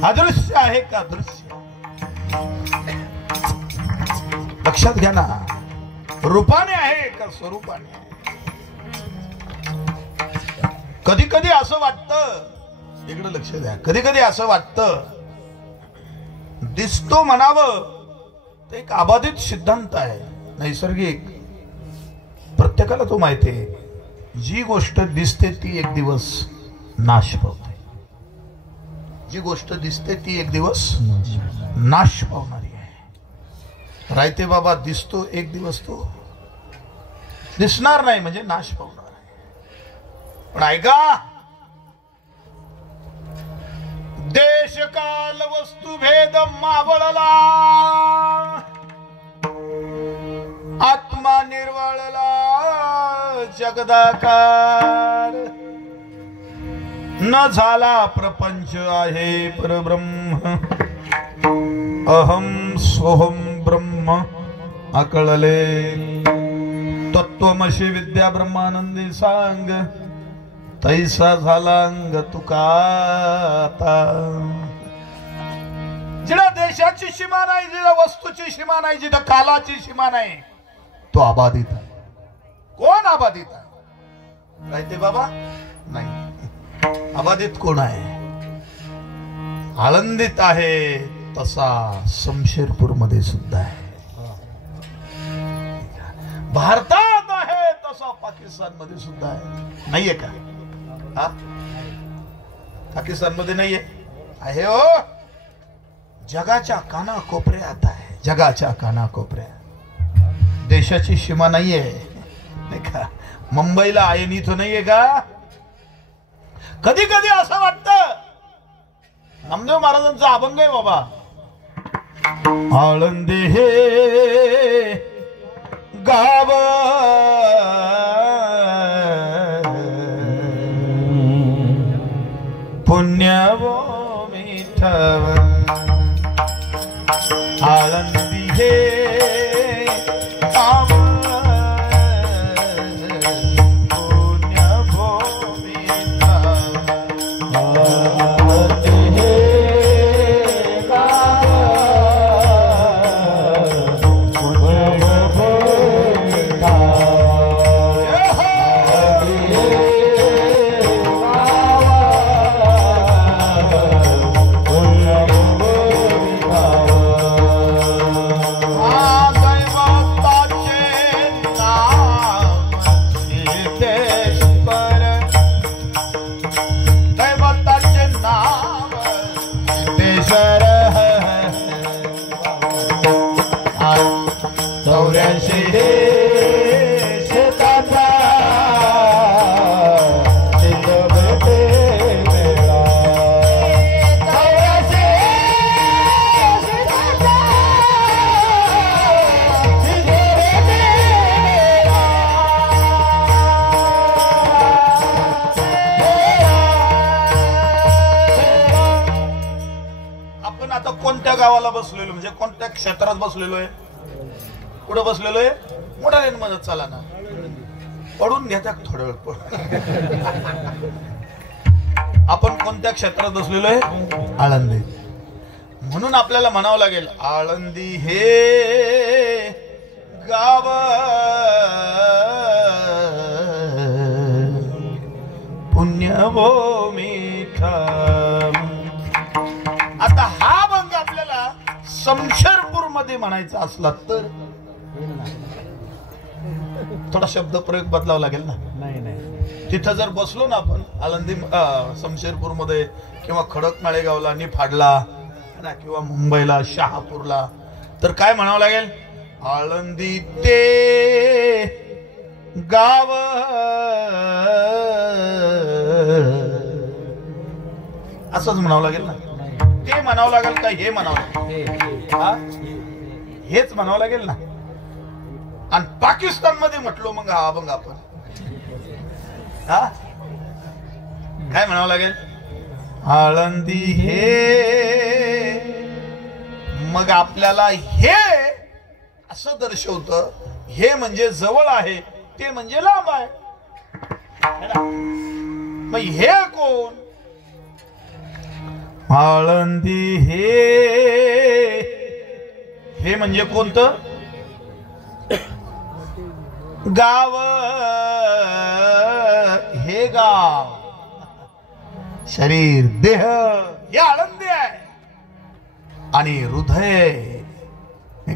अदृश्य आहे का दृश्य लक्षात घ्या ना रूपाने आहे का स्वरूपाने आहे कधी कधी असं वाटतं इकडे लक्ष द्या कधी कधी असं वाटतं दिसतो म्हणावं तर एक अबाधित सिद्धांत आहे नैसर्गिक प्रत्येकाला तो माहिती आहे जी गोष्ट दिसते ती एक दिवस नाश पावते जी गोष्ट दिसते ती एक दिवस नाश पावणारी आहे रायते बाबा दिसतो एक दिवस तो दिसणार नाही म्हणजे नाश पावणार आहे पण ऐका देश काल वस्तू भेद मावळला आत्मा निर्वाळला जगदाकार न झाला प्रपंच आहे परब्रह्म अहम सोहम ब्रह्म आकळले तत्वमशी विद्या ब्रह्मानंदी सांग तैसा झाला अंग तुकाता जिला देशाची सीमा नाही जिला वस्तूची सीमा नाही जिथं कालाची सीमा नाही तो अबाधित आहे कोण अबाधित आहे राहते बाबा नाही अबाधित कोण आहे आनंदित आहे तसा शमशेरपूर मध्ये सुद्धा आहे भारतात आहे तसा पाकिस्तान मध्ये सुद्धा आहे नाहीये का हा पाकिस्तान मध्ये नाहीये आहे हो जगाच्या कानाकोपऱ्यात आहे जगाच्या कानाकोपऱ्यात देशाची सीमा नाहीये नाही का मुंबईला आयन इथं नाहीये का कधी कधी असं वाटतं नामदेव महाराजांचा अभंग आहे बाबा आळंदी हे गाव पुण्यभूमी ठव आळंदी हे गाव आपण आता कोणत्या गावाला बसलेलो, म्हणजे कोणत्या क्षेत्रात बसलेलो आहे? कुठं बसलेलो आहे? मोठा लेन मदत चाला ना, पडून घेत्या थोडं वेळ आपण कोणत्या क्षेत्रात बसलेलो आहे? आळंदी. म्हणून आपल्याला म्हणावं लागेल, आळंदी हे गाव पुण्यभूमी. आता हा भंग आपल्याला शमशेरपूर मध्ये म्हणायचा असला तर थोडा शब्द प्रयोग बदलावा लागेल ना. तिथं जर बसलो ना आपण आळंदी शमशेरपूर मध्ये किंवा खडक माळेगावला निफाडला ना किंवा मुंबईला शहापूरला, तर काय म्हणावं लागेल? आळंदी ते गाव असंच म्हणावं लागेल ना. ते म्हणावं लागेल का हे म्हणावं लागेल? हेच म्हणावं लागेल ना. आणि पाकिस्तान मध्ये म्हटलो मग हा मग आपण काय म्हणावं लागेल? आळंदी हे. मग आपल्याला हे असं दर्शवतं, हे म्हणजे जवळ आहे, ते म्हणजे लांब आहे. मग हे कोण? आळंदी हे म्हणजे कोणतं गाव? हे गाव, शरीर, देह हे आळंदी आहे. आणि हृदय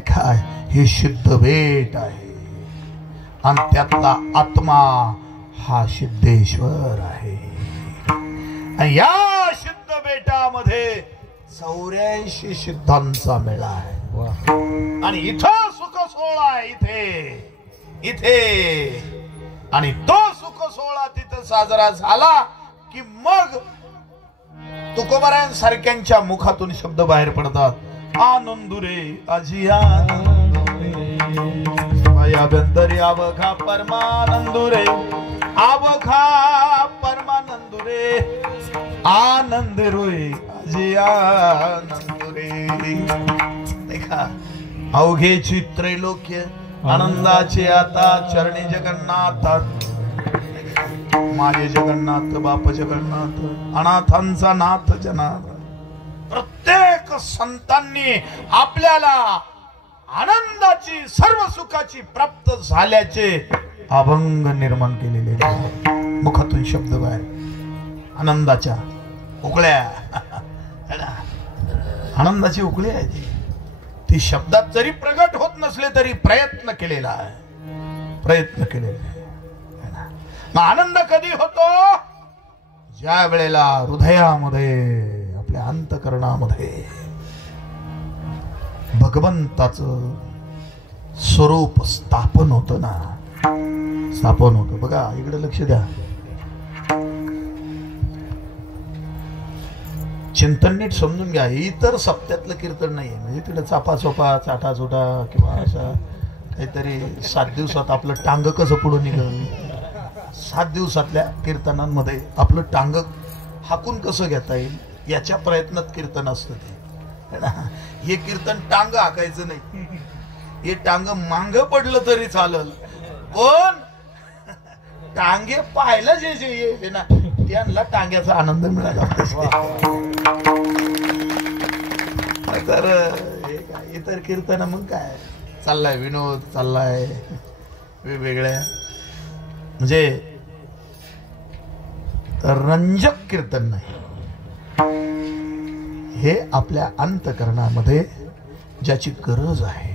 काय? हे शुद्ध बेट आहे. आणि त्यातला आत्मा हा सिद्धेश्वर आहे. आणि या शुद्ध बेटामध्ये 84 सिद्धांचा मेळा आहे. आणि इथं सुख सोहळा आहे. इथे आणि तो सुख सोहळा तिथं साजरा झाला की मग तुकोबारायांसारख्यांच्या मुखातून शब्द बाहेर पडतात. आनंदुरे अजिया बंदरी अवघा परमानंदुरे, अवघा परमानंदुरे, आनंद रोय अजिया नंदुरे. देखा अवघे त्रैलोक्य आनंदाचे आता चरणी जगन्नाथ, माझे जगन्नाथ, बाप जगन्नाथ, अनाथांचा नाथ जनाथ. प्रत्येक संतांनी आपल्याला आनंदाची, सर्व सुखाची प्राप्त झाल्याचे अभंग निर्माण केलेले. मुखातून शब्द बाहेर आनंदाच्या उकळ्या, आनंदाची उकळी आहे ती शब्दात जरी प्रगट होत नसले तरी प्रयत्न केलेला आहे. मग आनंद कधी होतो? ज्या वेळेला हृदयामध्ये, आपल्या अंतःकरणामध्ये भगवंताचं स्वरूप स्थापन होतं ना, स्थापन होतं. बघा इकडे लक्ष द्या. चिंतन नीट समजून घ्या. इतर सप्त्यातलं कीर्तन नाही, म्हणजे तिकडे चापा चोपा, चाटा चोटा किंवा असा काहीतरी 7 दिवसात आपलं टांग कसं पुढं निघल, 7 दिवसातल्या कीर्तनांमध्ये आपलं टांग हाकून कसं घेता येईल याच्या प्रयत्नात कीर्तन असतं ते. हे कीर्तन टांग हाकायचं नाही, हे टांग मांग पडलं तरी चालल, पण टांगे पाहायला जे जे ना त्यांना टांग्याचा आनंद मिळाला तर इतर कीर्तन मग काय चाललाय, विनोद चाललाय वेगवेगळ्या, म्हणजे रंजक कीर्तन नाही. हे आपल्या अंतःकरणामध्ये ज्याची गरज आहे,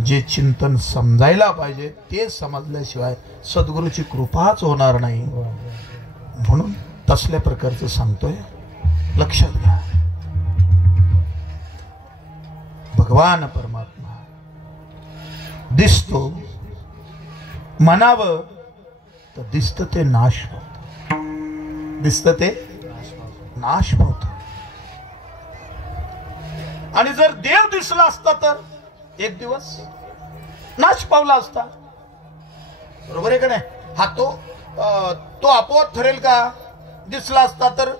जे चिंतन समजायला पाहिजे ते समजल्याशिवाय सद्गुरूची कृपाच होणार नाही. म्हणून तसल्या प्रकारचं सांगतोय, लक्षात घ्या. भगवान परमात्मा दिसतो, म्हणावं तर दिसत ते नाश होत, दिसत ते नाश होत. आणि जर देव दिसला असता तर एक दिवस नाश पावला असता, बरोबर आहे का नाही? हा तो आपोआप ठरेल का? दिसला असता तर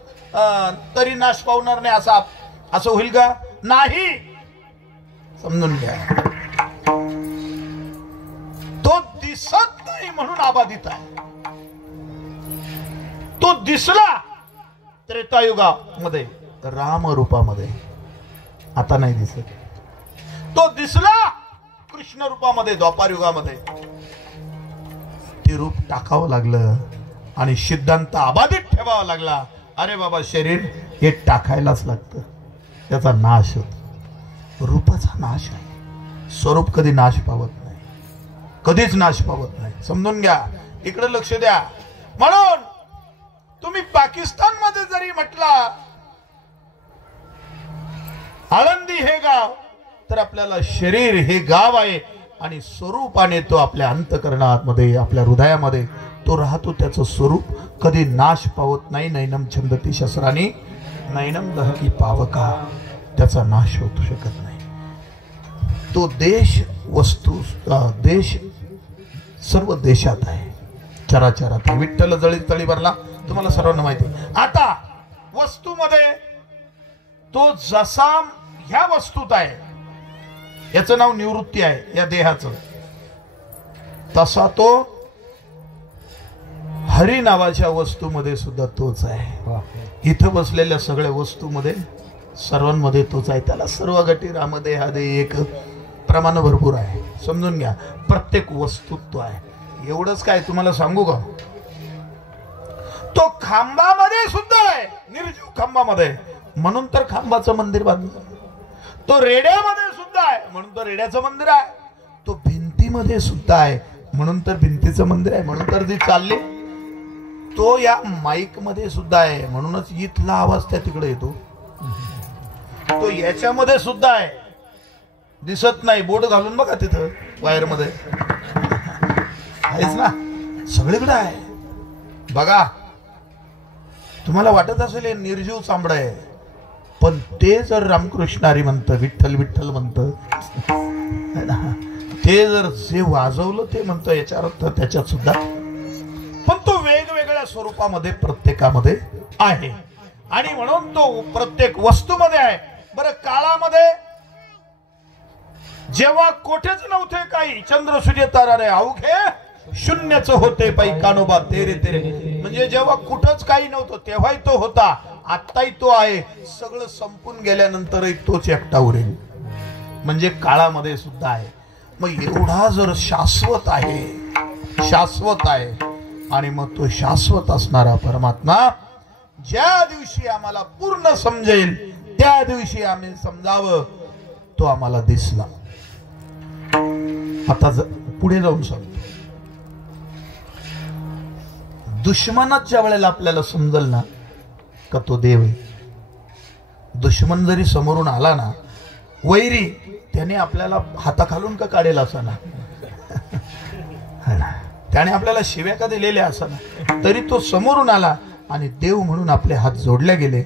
तरी नाश पावणार नाही असा असं होईल का? नाही. समजून घ्या, तो दिसत नाही म्हणून अबाधित आहे. तो दिसला त्रेतायुगामध्ये राम रूपामध्ये, आता नाही दिसत. तो दिसला कृष्ण रूपामध्ये द्वापार युगामध्ये. ते रूप टाकावं लागलं आणि सिद्धांत अबाधित ठेवावा लागला. अरे बाबा, शरीर हे टाकायलाच लागतं, त्याचा नाश होतो. रूपाचा नाश आहे, स्वरूप कधी नाश पावत नाही, कधीच नाश पावत नाही. समजून घ्या, इकडे लक्ष द्या. म्हणून तुम्ही पाकिस्तान मध्ये जरी म्हटला आळंदी हे गाव, तर आपल्याला शरीर हे गाव आहे आणि स्वरूपाने तो आपल्या अंतःकरणामध्ये, आपल्या हृदयामध्ये तो राहतो. त्याचं स्वरूप कधी नाश पावत नाही. नैनम छंदती शस्त्रानी नैनम दहती पावका, त्याचा नाश होऊ शकत नाही. तो देश, वस्तू, देश सर्व देशात आहे, चराचरात आहे. विठ्ठल जळी तळी भरला, तुम्हाला सर्वांना माहिती. आता वस्तूमध्ये तो जसा ह्या वस्तूत आहे, याचं नाव निवृत्ती आहे या देहाचं, तसा तो हरी नावाच्या वस्तूमध्ये सुद्धा तोच आहे. इथं बसलेल्या सगळ्या वस्तूमध्ये सर्वांमध्ये तोच आहे. त्याला सर्व गटी रामदे हा दे एक प्रमाण भरपूर आहे. समजून घ्या, प्रत्येक वस्तुत्व आहे. एवढंच काय तुम्हाला सांगू का, तो खांबामध्ये सुद्धा आहे, निर्जीव खांबामध्ये, म्हणून तर खांबाचं मंदिर बांधलं. तो रेड्यामध्ये सुद्धा आहे, म्हणून तो रेड्याचं मंदिर आहे. तो भिंतीमध्ये सुद्धा आहे, म्हणून तर भिंतीचं मंदिर आहे. म्हणून तर ती चालली. तो या माईक मध्ये सुद्धा आहे, म्हणूनच इथला आवाज त्या तिकडे येतो. तो याच्यामध्ये सुद्धा आहे, दिसत नाही. बोर्ड घालून बघा तिथं वायर मध्ये आहेच ना, सगळीकडे आहे. बघा, तुम्हाला वाटत असेल हे निर्जीव चांबड आहे, पण ते जर रामकृष्ण हरी म्हणतं, विठ्ठल विठ्ठल म्हणतं, ते जर जे वाजवलं ते म्हणतं, याच्या अर्थ त्याच्यात सुद्धा. पण तो वेगवेगळ्या स्वरूपामध्ये प्रत्येकामध्ये आहे आणि म्हणून तो प्रत्येक वस्तूमध्ये आहे. बरं, काळामध्ये जेव्हा कोठेच नव्हते काही, चंद्र सूर्य तारारे अवघे शून्यच होते पै कानोबा तेरे तेरे, म्हणजे जेव्हा कुठंच काही नव्हतं तेव्हाही तो होता, आत्ताही तो आहे. सगळं संपून गेल्यानंतरही तोच एकटा उरेल, म्हणजे काळामध्ये सुद्धा आहे. मग एवढा जर शाश्वत आहे, शाश्वत आहे, आणि मग तो शाश्वत असणारा परमात्मा ज्या दिवशी आम्हाला पूर्ण समजेल त्या दिवशी आम्ही समजावं, तो आम्हाला दिसला. आता पुढे जाऊन सांगतो, दुश्मनच ज्या वेळेला आपल्याला समजल ना का तो देव आहे. दुश्मन जरी समोरून आला ना, वैरी, त्याने आपल्याला हाताखालून का काढेल असं ना, त्याने आपल्याला शिव्या का दिलेल्या असं ना, तरी तो समोरून आला आणि देव म्हणून आपले हात जोडले गेले.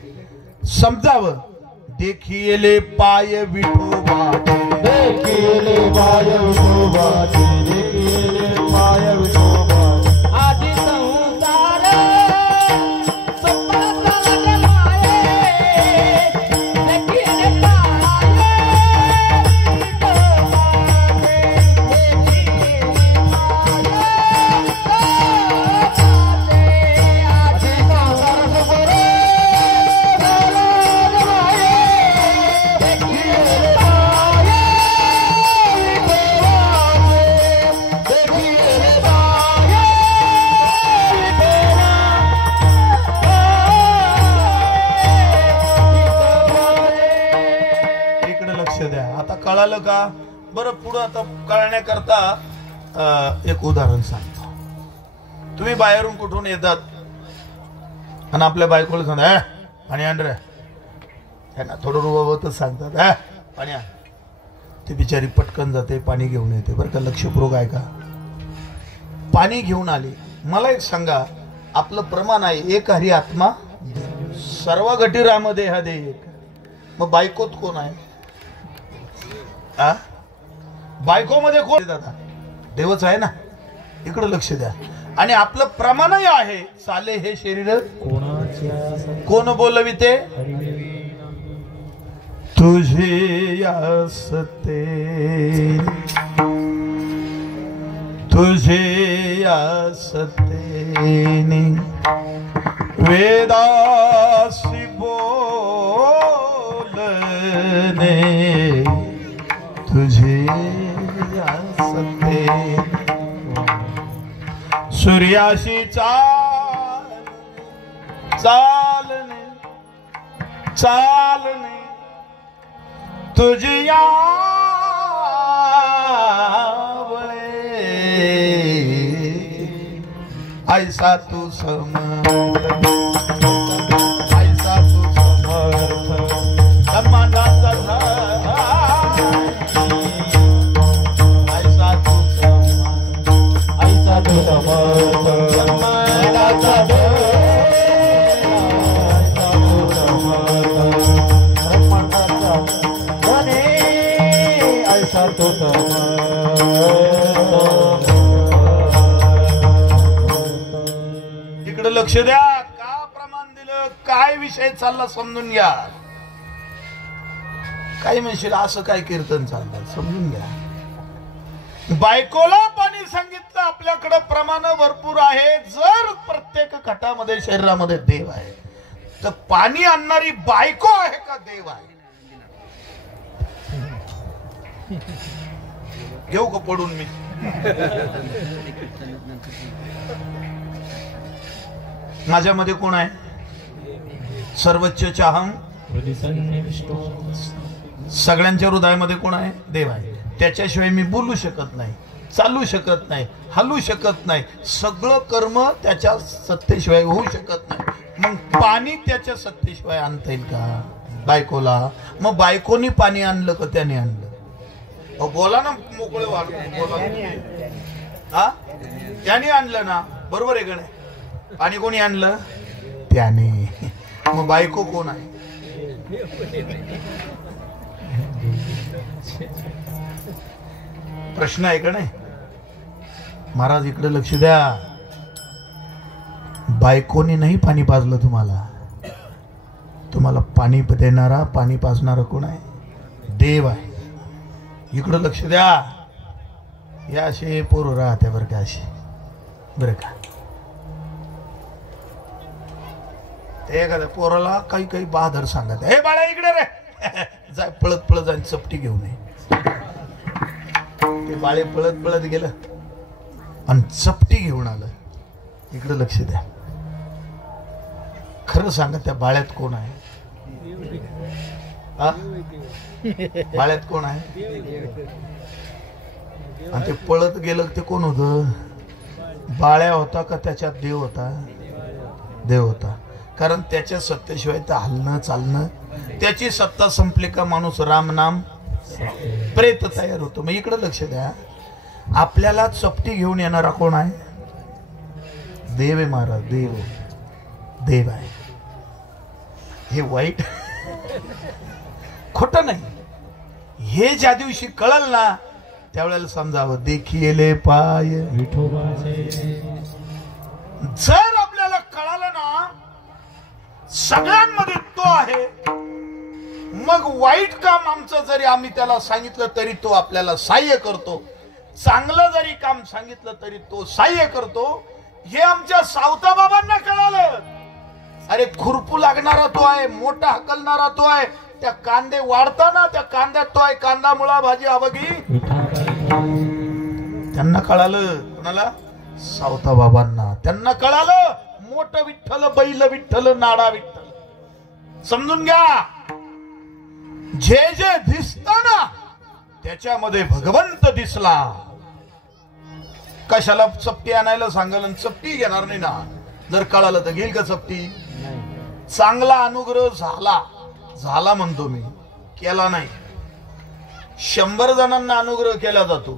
समजावं, देखिले पाय विठोबा, देखिले पाय विठोबा, देखिले पाय विठोबा, आधी संसार सुपरतल माये, देखिले पाय विठोबा, देखिले कळालं का? बरं, पुढं आता कळण्याकरता एक उदाहरण सांगतो. तुम्ही बाहेरून कुठून येतात आणि आपल्या बायकोला सांगा पाणी आण रे, ना थोडं रुबाबतच सांगतात पाणी आण. ती बिचारी पटकन जाते, पाणी घेऊन येते. बरं का, लक्षपूर्वक आहे का? पाणी घेऊन आली. मला एक सांगा, आपलं प्रमाण आहे एक हरी आत्मा सर्व घटी रामदेह हा दे एक. मग बायकोत कोण आहे? बायको मध्ये कोण? दादा देवच आहे ना. इकडे लक्ष द्या. आणि आपलं प्रमाणही आहे, चाले हे शरीर कोण बोलविते. तुझे असते तुझे असते वेदासी बोलने तुझे असते सूर्याशी चालने चालने तुझी यावळे ऐसा तू समर्थ ऐसा तू समर्थ ब्रह्मांडाचा ऐसा तू समर्थ ऐसा तू समर्थ ब्रह्मांडाचा इकडे लक्ष द्या. का प्रमाण दिलं, काय विषय चालला समजून घ्या. काही म्हणशील असं काय कीर्तन चाललं, समजून घ्या. बायकोला पाणी सांगितलं, आपल्याकडे प्रमाण भरपूर आहे. जर प्रत्येक घटामध्ये शरीरामध्ये देव आहे तर पाणी आणणारी बायको आहे का देव आहे? घेऊ का पडून मी? माझ्यामध्ये कोण आहे? सर्वोच्च चाहम सगळ्यांच्या हृदयामध्ये कोण आहे? देव आहे. त्याच्याशिवाय मी बोलू शकत नाही, चालू शकत नाही, हलू शकत नाही. सगळं कर्म त्याच्या सत्तेशिवाय होऊ शकत नाही. मग पाणी त्याच्या सत्तेशिवाय आणता येईल का बायकोला? मग बायकोनी पाणी आणलं का त्याने आणलं? बोला ना, मोकळे बोला. हा, त्याने आणलं ना, बरोबर आहे का नाही? पाणी कोणी आणलं? त्याने. मग बायको कोण आहे? प्रश्न आहे का नाही? महाराज इकडे लक्ष द्या. बायकोनी नाही पाणी पाजलं तुम्हाला. तुम्हाला पाणी देणारा, पाणी पाजणारा कोण आहे? देव आहे. इकडं लक्ष द्या. या असे पोरं राहते बरं का, असे बरं का. एखाद्या पोराला काही काही बहादर सांगत, हे बाळा इकडे रे, जाय पळत पळत जाईन चपटी घेऊन ये. ते बाळे पळत पळत गेलं आणि चपटी घेऊन आलं. इकडे लक्ष द्या. खरं सांगा, त्या बाळ्यात कोण आहे? बाळ्यात कोण आहे? आणि ते पळत गेलं ते कोण होतं? बाळ्या होता का त्याच्यात देव होता? देव होता. कारण त्याच्या सत्तेशिवाय तर हलणं चालणं. त्याची सत्ता संपली का माणूस राम नाम प्रेत तयार होतो. मग इकडे लक्ष द्या. आपल्याला चपटी घेऊन येणारा कोण आहे? देव आहे महाराज. देव देव आहे. हे वाईट खोट नाही. हे ज्या दिवशी कळल ना त्यावेळेला समजावं, देखिले पाय विठोबाचे. जर आपल्याला कळालं ना सगळ्यांमध्ये तो आहे, मग वाईट काम आमचं जरी आम्ही त्याला सांगितलं तरी तो आपल्याला सहाय्य करतो. चांगलं जरी काम सांगितलं तरी तो सहाय्य करतो. हे आमच्या सावता बाबांना कळालं. अरे खुरपू लागणारा तो आहे, मोठा हकलणारा तो आहे. त्या कांदे वाढताना त्या कांद्यात तो आहे. कांदा मुळा भाजी अवघी. त्यांना कळालं. कोणाला? सावता बाबांना. त्यांना कळालं मोठं विठ्ठल, बैल विठ्ठल, नाडा विठ्ठल. समजून घ्या. जे जे दिसत ना त्याच्यामध्ये भगवंत दिसला. कशाला चपटी आणायला सांगाल आणि चपटी घेणार नाही ना. जर कळालं तर घेईल का चपटी? चांगला अनुग्रह झाला झाला म्हणतो मी, केला नाही. 100 जणांना अनुग्रह केला जातो,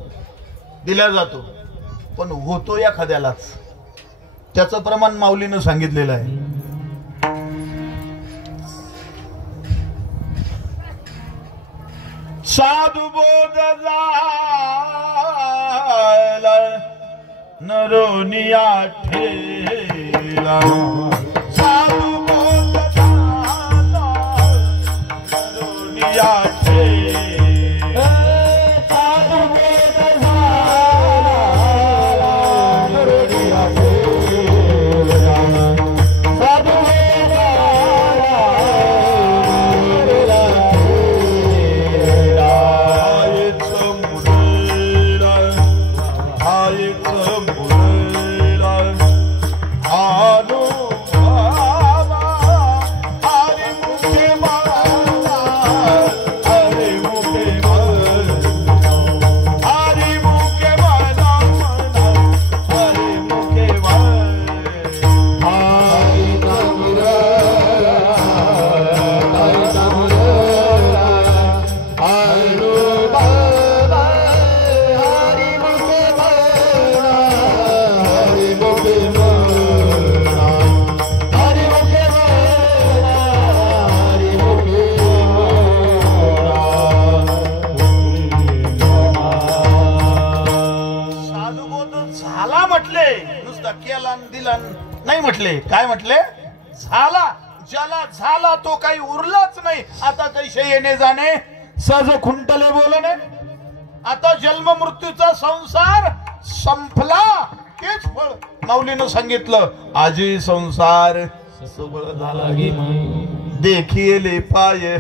दिला जातो, पण होतो एखाद्यालाच. त्याचं प्रमाण माऊलीनं सांगितलेलं आहे. साधू बोध झाला नरोनिया ठेला. साधू बोध झाला नरोनिया मुरडियाचे नाही म्हटले, काय म्हटले? झाला, ज्याला झाला तो काही उरलाच नाही. आता कैसे येणे जाणे सहज खुंटले बोलणे. आता जन्म मृत्यूचा संसार संपला. तेच फळ माऊलीनं सांगितलं, आजी संसार सबळ झाला देखिले पाय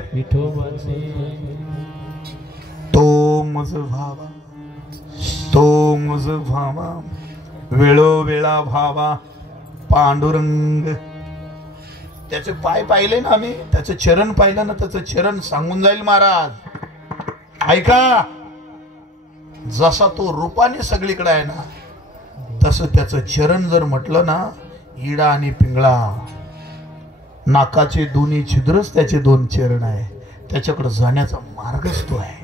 तो मज भावा, तो मज भावा वेळोवेळा भावा पांडुरंग. त्याचे पाय पाहिले ना आम्ही, त्याचं चरण पाहिलं ना, त्याचं चरण सांगून जाईल महाराज. ऐका, जसा तो रूपाने सगळीकडे आहे ना, तसं त्याचं चरण जर म्हटलं ना, इडा आणि पिंगळा नाकाचे दोन्ही छिद्रच त्याचे दोन चरण आहे. त्याच्याकडे जाण्याचा मार्गच तो आहे.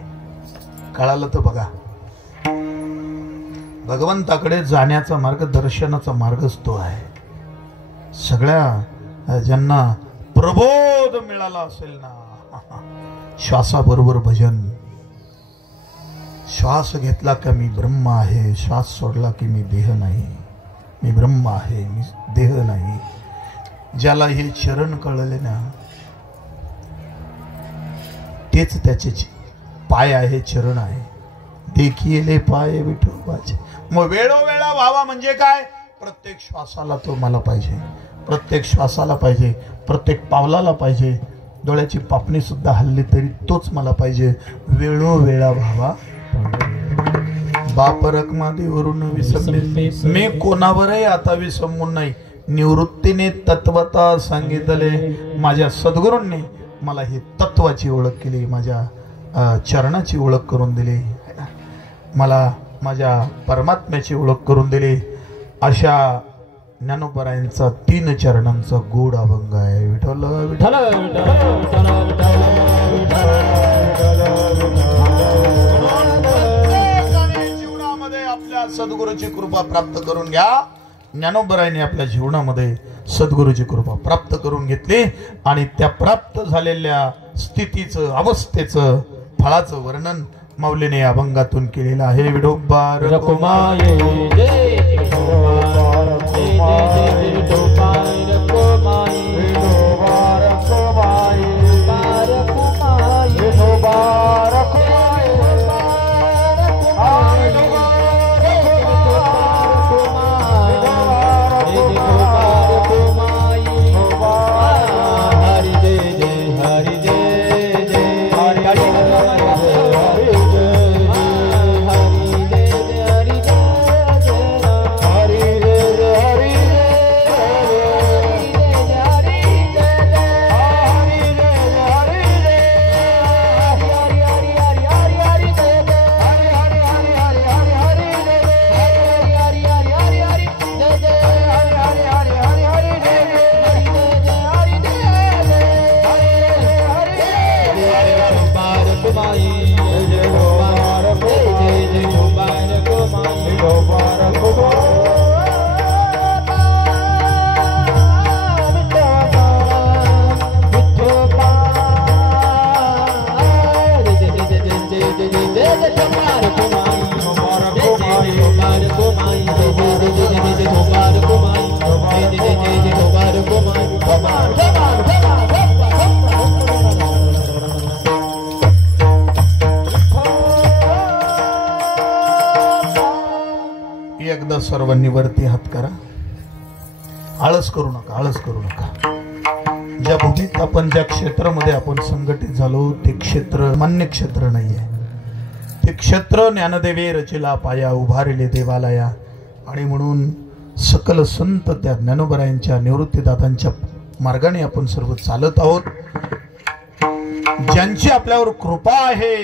कळालं तर बघा, भगवंताकडे जाण्याचा मार्ग, दर्शनाचा मार्गच तो आहे. सगळ्या ज्यांना प्रबोध मिळाला असेल ना, श्वासाबरोबर भजन. श्वास घेतला का मी ब्रह्म आहे, श्वास सोडला की मी देह नाही. मी ब्रह्म आहे, मी देह नाही. ज्याला हे चरण कळले ना, तेच त्याचे पाय आहे, चरण आहे. देखिले पाय विठोबाचे. मग वेळोवेळा व्हावा म्हणजे काय? प्रत्येक श्वासाला तो मला पाहिजे, प्रत्येक श्वासाला पाहिजे, प्रत्येक पावलाला पाहिजे. डोळ्याची पापणी सुद्धा हल्ली तरी तोच मला पाहिजे. वेळोवेळा व्हावा. बाप रखमादीवरून विसंबे, मी कोणावरही आता विसंबून नाही. निवृत्तीने तत्वता सांगितले. माझ्या सद्गुरूंनी मला ही तत्वाची ओळख केली, माझ्या चरणाची ओळख करून दिली, मला माझ्या परमात्म्याची ओळख करून दिली. अशा ज्ञानोबरायांचा 3 चरणांचा गोड अभंग आहे. विठ्ठल विठ्ठल जीवनामध्ये आपल्या सद्गुरूची कृपा प्राप्त करून घ्या. ज्ञानोबरायांनी आपल्या जीवनामध्ये सद्गुरूची कृपा प्राप्त करून घेतली आणि त्या प्राप्त झालेल्या स्थितीचं, अवस्थेचं, फळाचं वर्णन माऊलीने अभंगातून केलेलं आहे. विठोबा रखुमाई एकदा सर्वांनी वरती हात करा. आळस करू नका, आळस करू नका. ज्या भूमीत आपण, ज्या क्षेत्रामध्ये आपण संघटित झालो ते क्षेत्र मान्य क्षेत्र नाहीये. ते क्षेत्र ज्ञानदेवे रचिला पाया, उभारले देवालया. आणि म्हणून सकल संत त्या ज्ञानोबरायांच्या निवृत्तीदातांच्या मार्गाने आपण सर्व चालत आहोत. ज्यांची आपल्यावर कृपा आहे,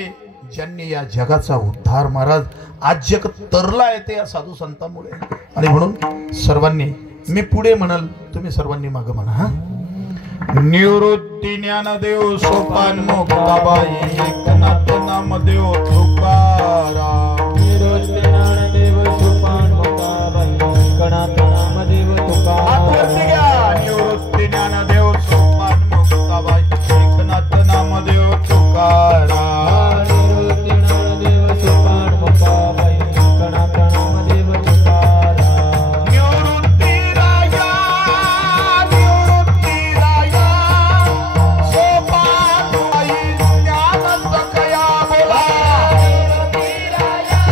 ज्यांनी या जगाचा उद्धार, महाराज आज जग तरला येते या साधू संतांमुळे. आणि म्हणून सर्वांनी, मी पुढे म्हणाल तुम्ही सर्वांनी मागं म्हणा. हा, निवृत्ती ज्ञानदेव सोपान मुक्ताबाई, एकनाथ नामदेव तुकाराम. निवृत्ती ज्ञानदेव सोपान मुक्ताबाई, एकनाथ नामदेव तुकाराम. निवृत्ती ज्ञानदेव सोपान मुक्ताबाई, एकनाथ नामदेव तुकाराम. निवृत्ती ज्ञानदेव सोपान मुक्ताबाई, एकनाथ नामदेव तुकाराम. निवृत्ती राजा, निवृत्ती राजा, सोपान बाई, ज्ञान सखया बोला. निवृत्ती राजा,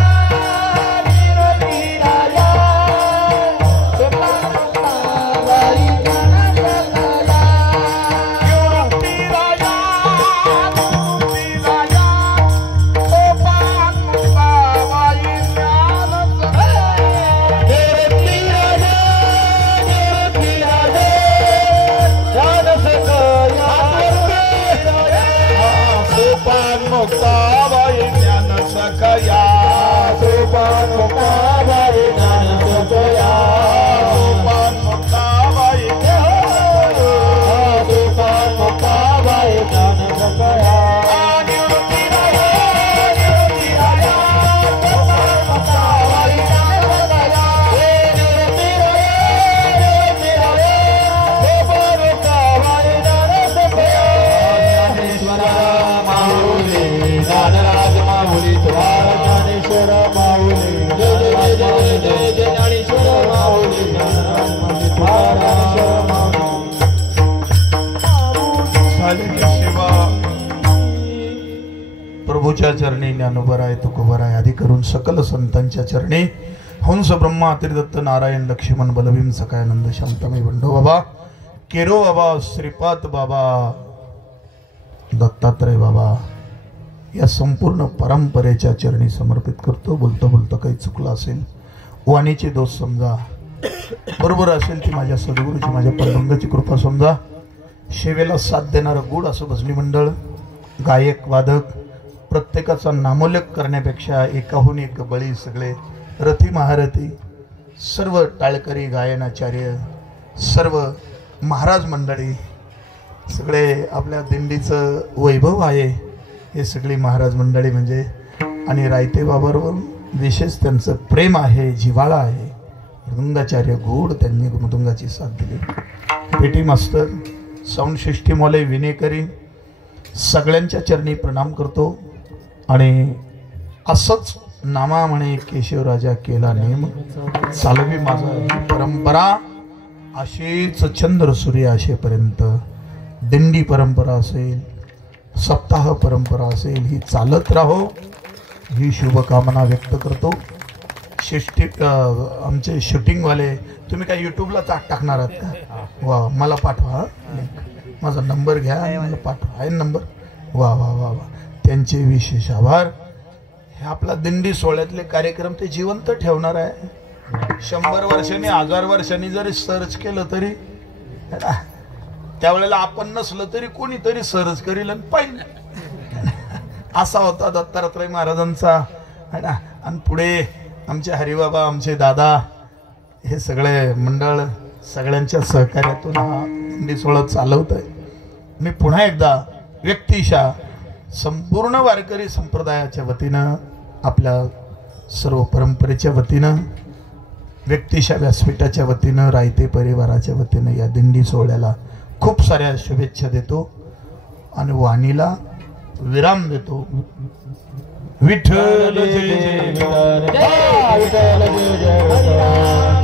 निवृत्ती राजा, सोपान मुक्ताबाई, ज्ञान सखया. निवृत्ती राजा, निवृत्ती राजा, सोपान मुक्ताबाई, ज्ञान सखया. निवृत्ती राजा, निवृत्ती राजा, ज्ञान सखया. सोपान मुक्ताबाई, ज्ञान सखया. सोपान मुक्ताबाई, ज्ञान सखया. सोपान मुक्ताबाई, सोपान मुक्ताबाई, ज्ञान सखया. निवृत्ती राजा, निवृत्ती राजा, सोपान मुक्ताबाई, ज्ञान सखया. निवृत्ती राजा, निवृत्ती राजा, सोपान मुक्ताबाई, ज्ञान सखया. ज्ञानेश्वर माऊली, ज्ञानराज माऊली, तुकाराम ज्ञानेश्वर माऊली. जय जय जय जय जय ज्ञानेश्वर माऊली, ज्ञानराज माऊली, तुकाराम ज्ञानेश्वर माऊली. झालेली सेवा प्रभूच्या चरणी, ज्ञानोबराय तुकोबराय आदी करून सकल संतांच्या चरणी, हंस ब्रह्मा त्रिदत्त नारायण लक्ष्मण बलभीम सकायानंद शांतमय बंडो बाबा, केरो बाबा, श्रीपाद बाबा, दत्तात्रय बाबा, या संपूर्ण परंपरेच्या चरणी समर्पित करतो. बोलतो बोलतो काही चुकलं असेल, वाणीचे दोष समजा, बरोबर असेल ती माझ्या सद्गुरूची, माझ्या परमंगाची कृपा समजा. सेवेला साथ देणारं गुड असं भजनी मंडळ, गायक वादक, प्रत्येकाचा नामोल्लेख करण्यापेक्षा एकाहून एक बळी, सगळे रथी महारथी, सर्व टाळकरी, गायनाचार्य, सर्व महाराज मंडळी, सगळे आपल्या दिंडीचं वैभव आहे हे सगळी महाराज मंडळी म्हणजे. आणि रायते बाबांवर विशेष त्यांचं प्रेम आहे, जिव्हाळा आहे. मृदुंगाचार्य गोड, त्यांनी मृदुंगाची साथ दिली. पेटी मास्तर, साऊंड सिस्टीमवाले, विनेकरी, सगळ्यांच्या चरणी प्रणाम करतो. आणि असंच नामा म्हणे केशवराजा केला नेम, चालवी माझा ही परंपरा, अशीच चंद्र सूर्य असेपर्यंत दिंडी परंपरा असेल, सप्ताह परंपरा असेल, ही चालत राहो, ही शुभकामना व्यक्त करतो. आमचे शूटिंगवाले, तुम्ही काय यूट्यूबला टाकणार आहात का? वा, मला पाठवा, माझा नंबर घ्या, मला पाठवा, आहे नंबर. वा वा वा वा, त्यांचे विशेष आभार. हे आपला दिंडी सोहळ्यातले कार्यक्रम ते जिवंत ठेवणार आहे. 100 वर्षांनी, 1000 वर्षांनी जरी सर्च केलं तरी, त्यावेळेला आपण नसलं तरी कोणीतरी सर्च करील आणि पाहिजे. असा होता दत्तात्रय महाराजांचा. आणि पुढे आमचे हरिबाबा, आमचे दादा, हे सगळे मंडळ सगळ्यांच्या सहकार्यातून हा दिंडी सोहळा चालवत आहे. मी पुन्हा एकदा व्यक्तिशा संपूर्ण वारकरी संप्रदायाच्या वतीनं, आपल्या सर्व परंपरेच्या वतीनं, व्यक्तिशा व्यासपीठाच्या वतीनं, रायते परिवाराच्या वतीनं या दिंडी सोहळ्याला खूप साऱ्या शुभेच्छा देतो आणि वाणीला विराम देतो. विठ्ठल जय जय, विठ्ठल जय जय.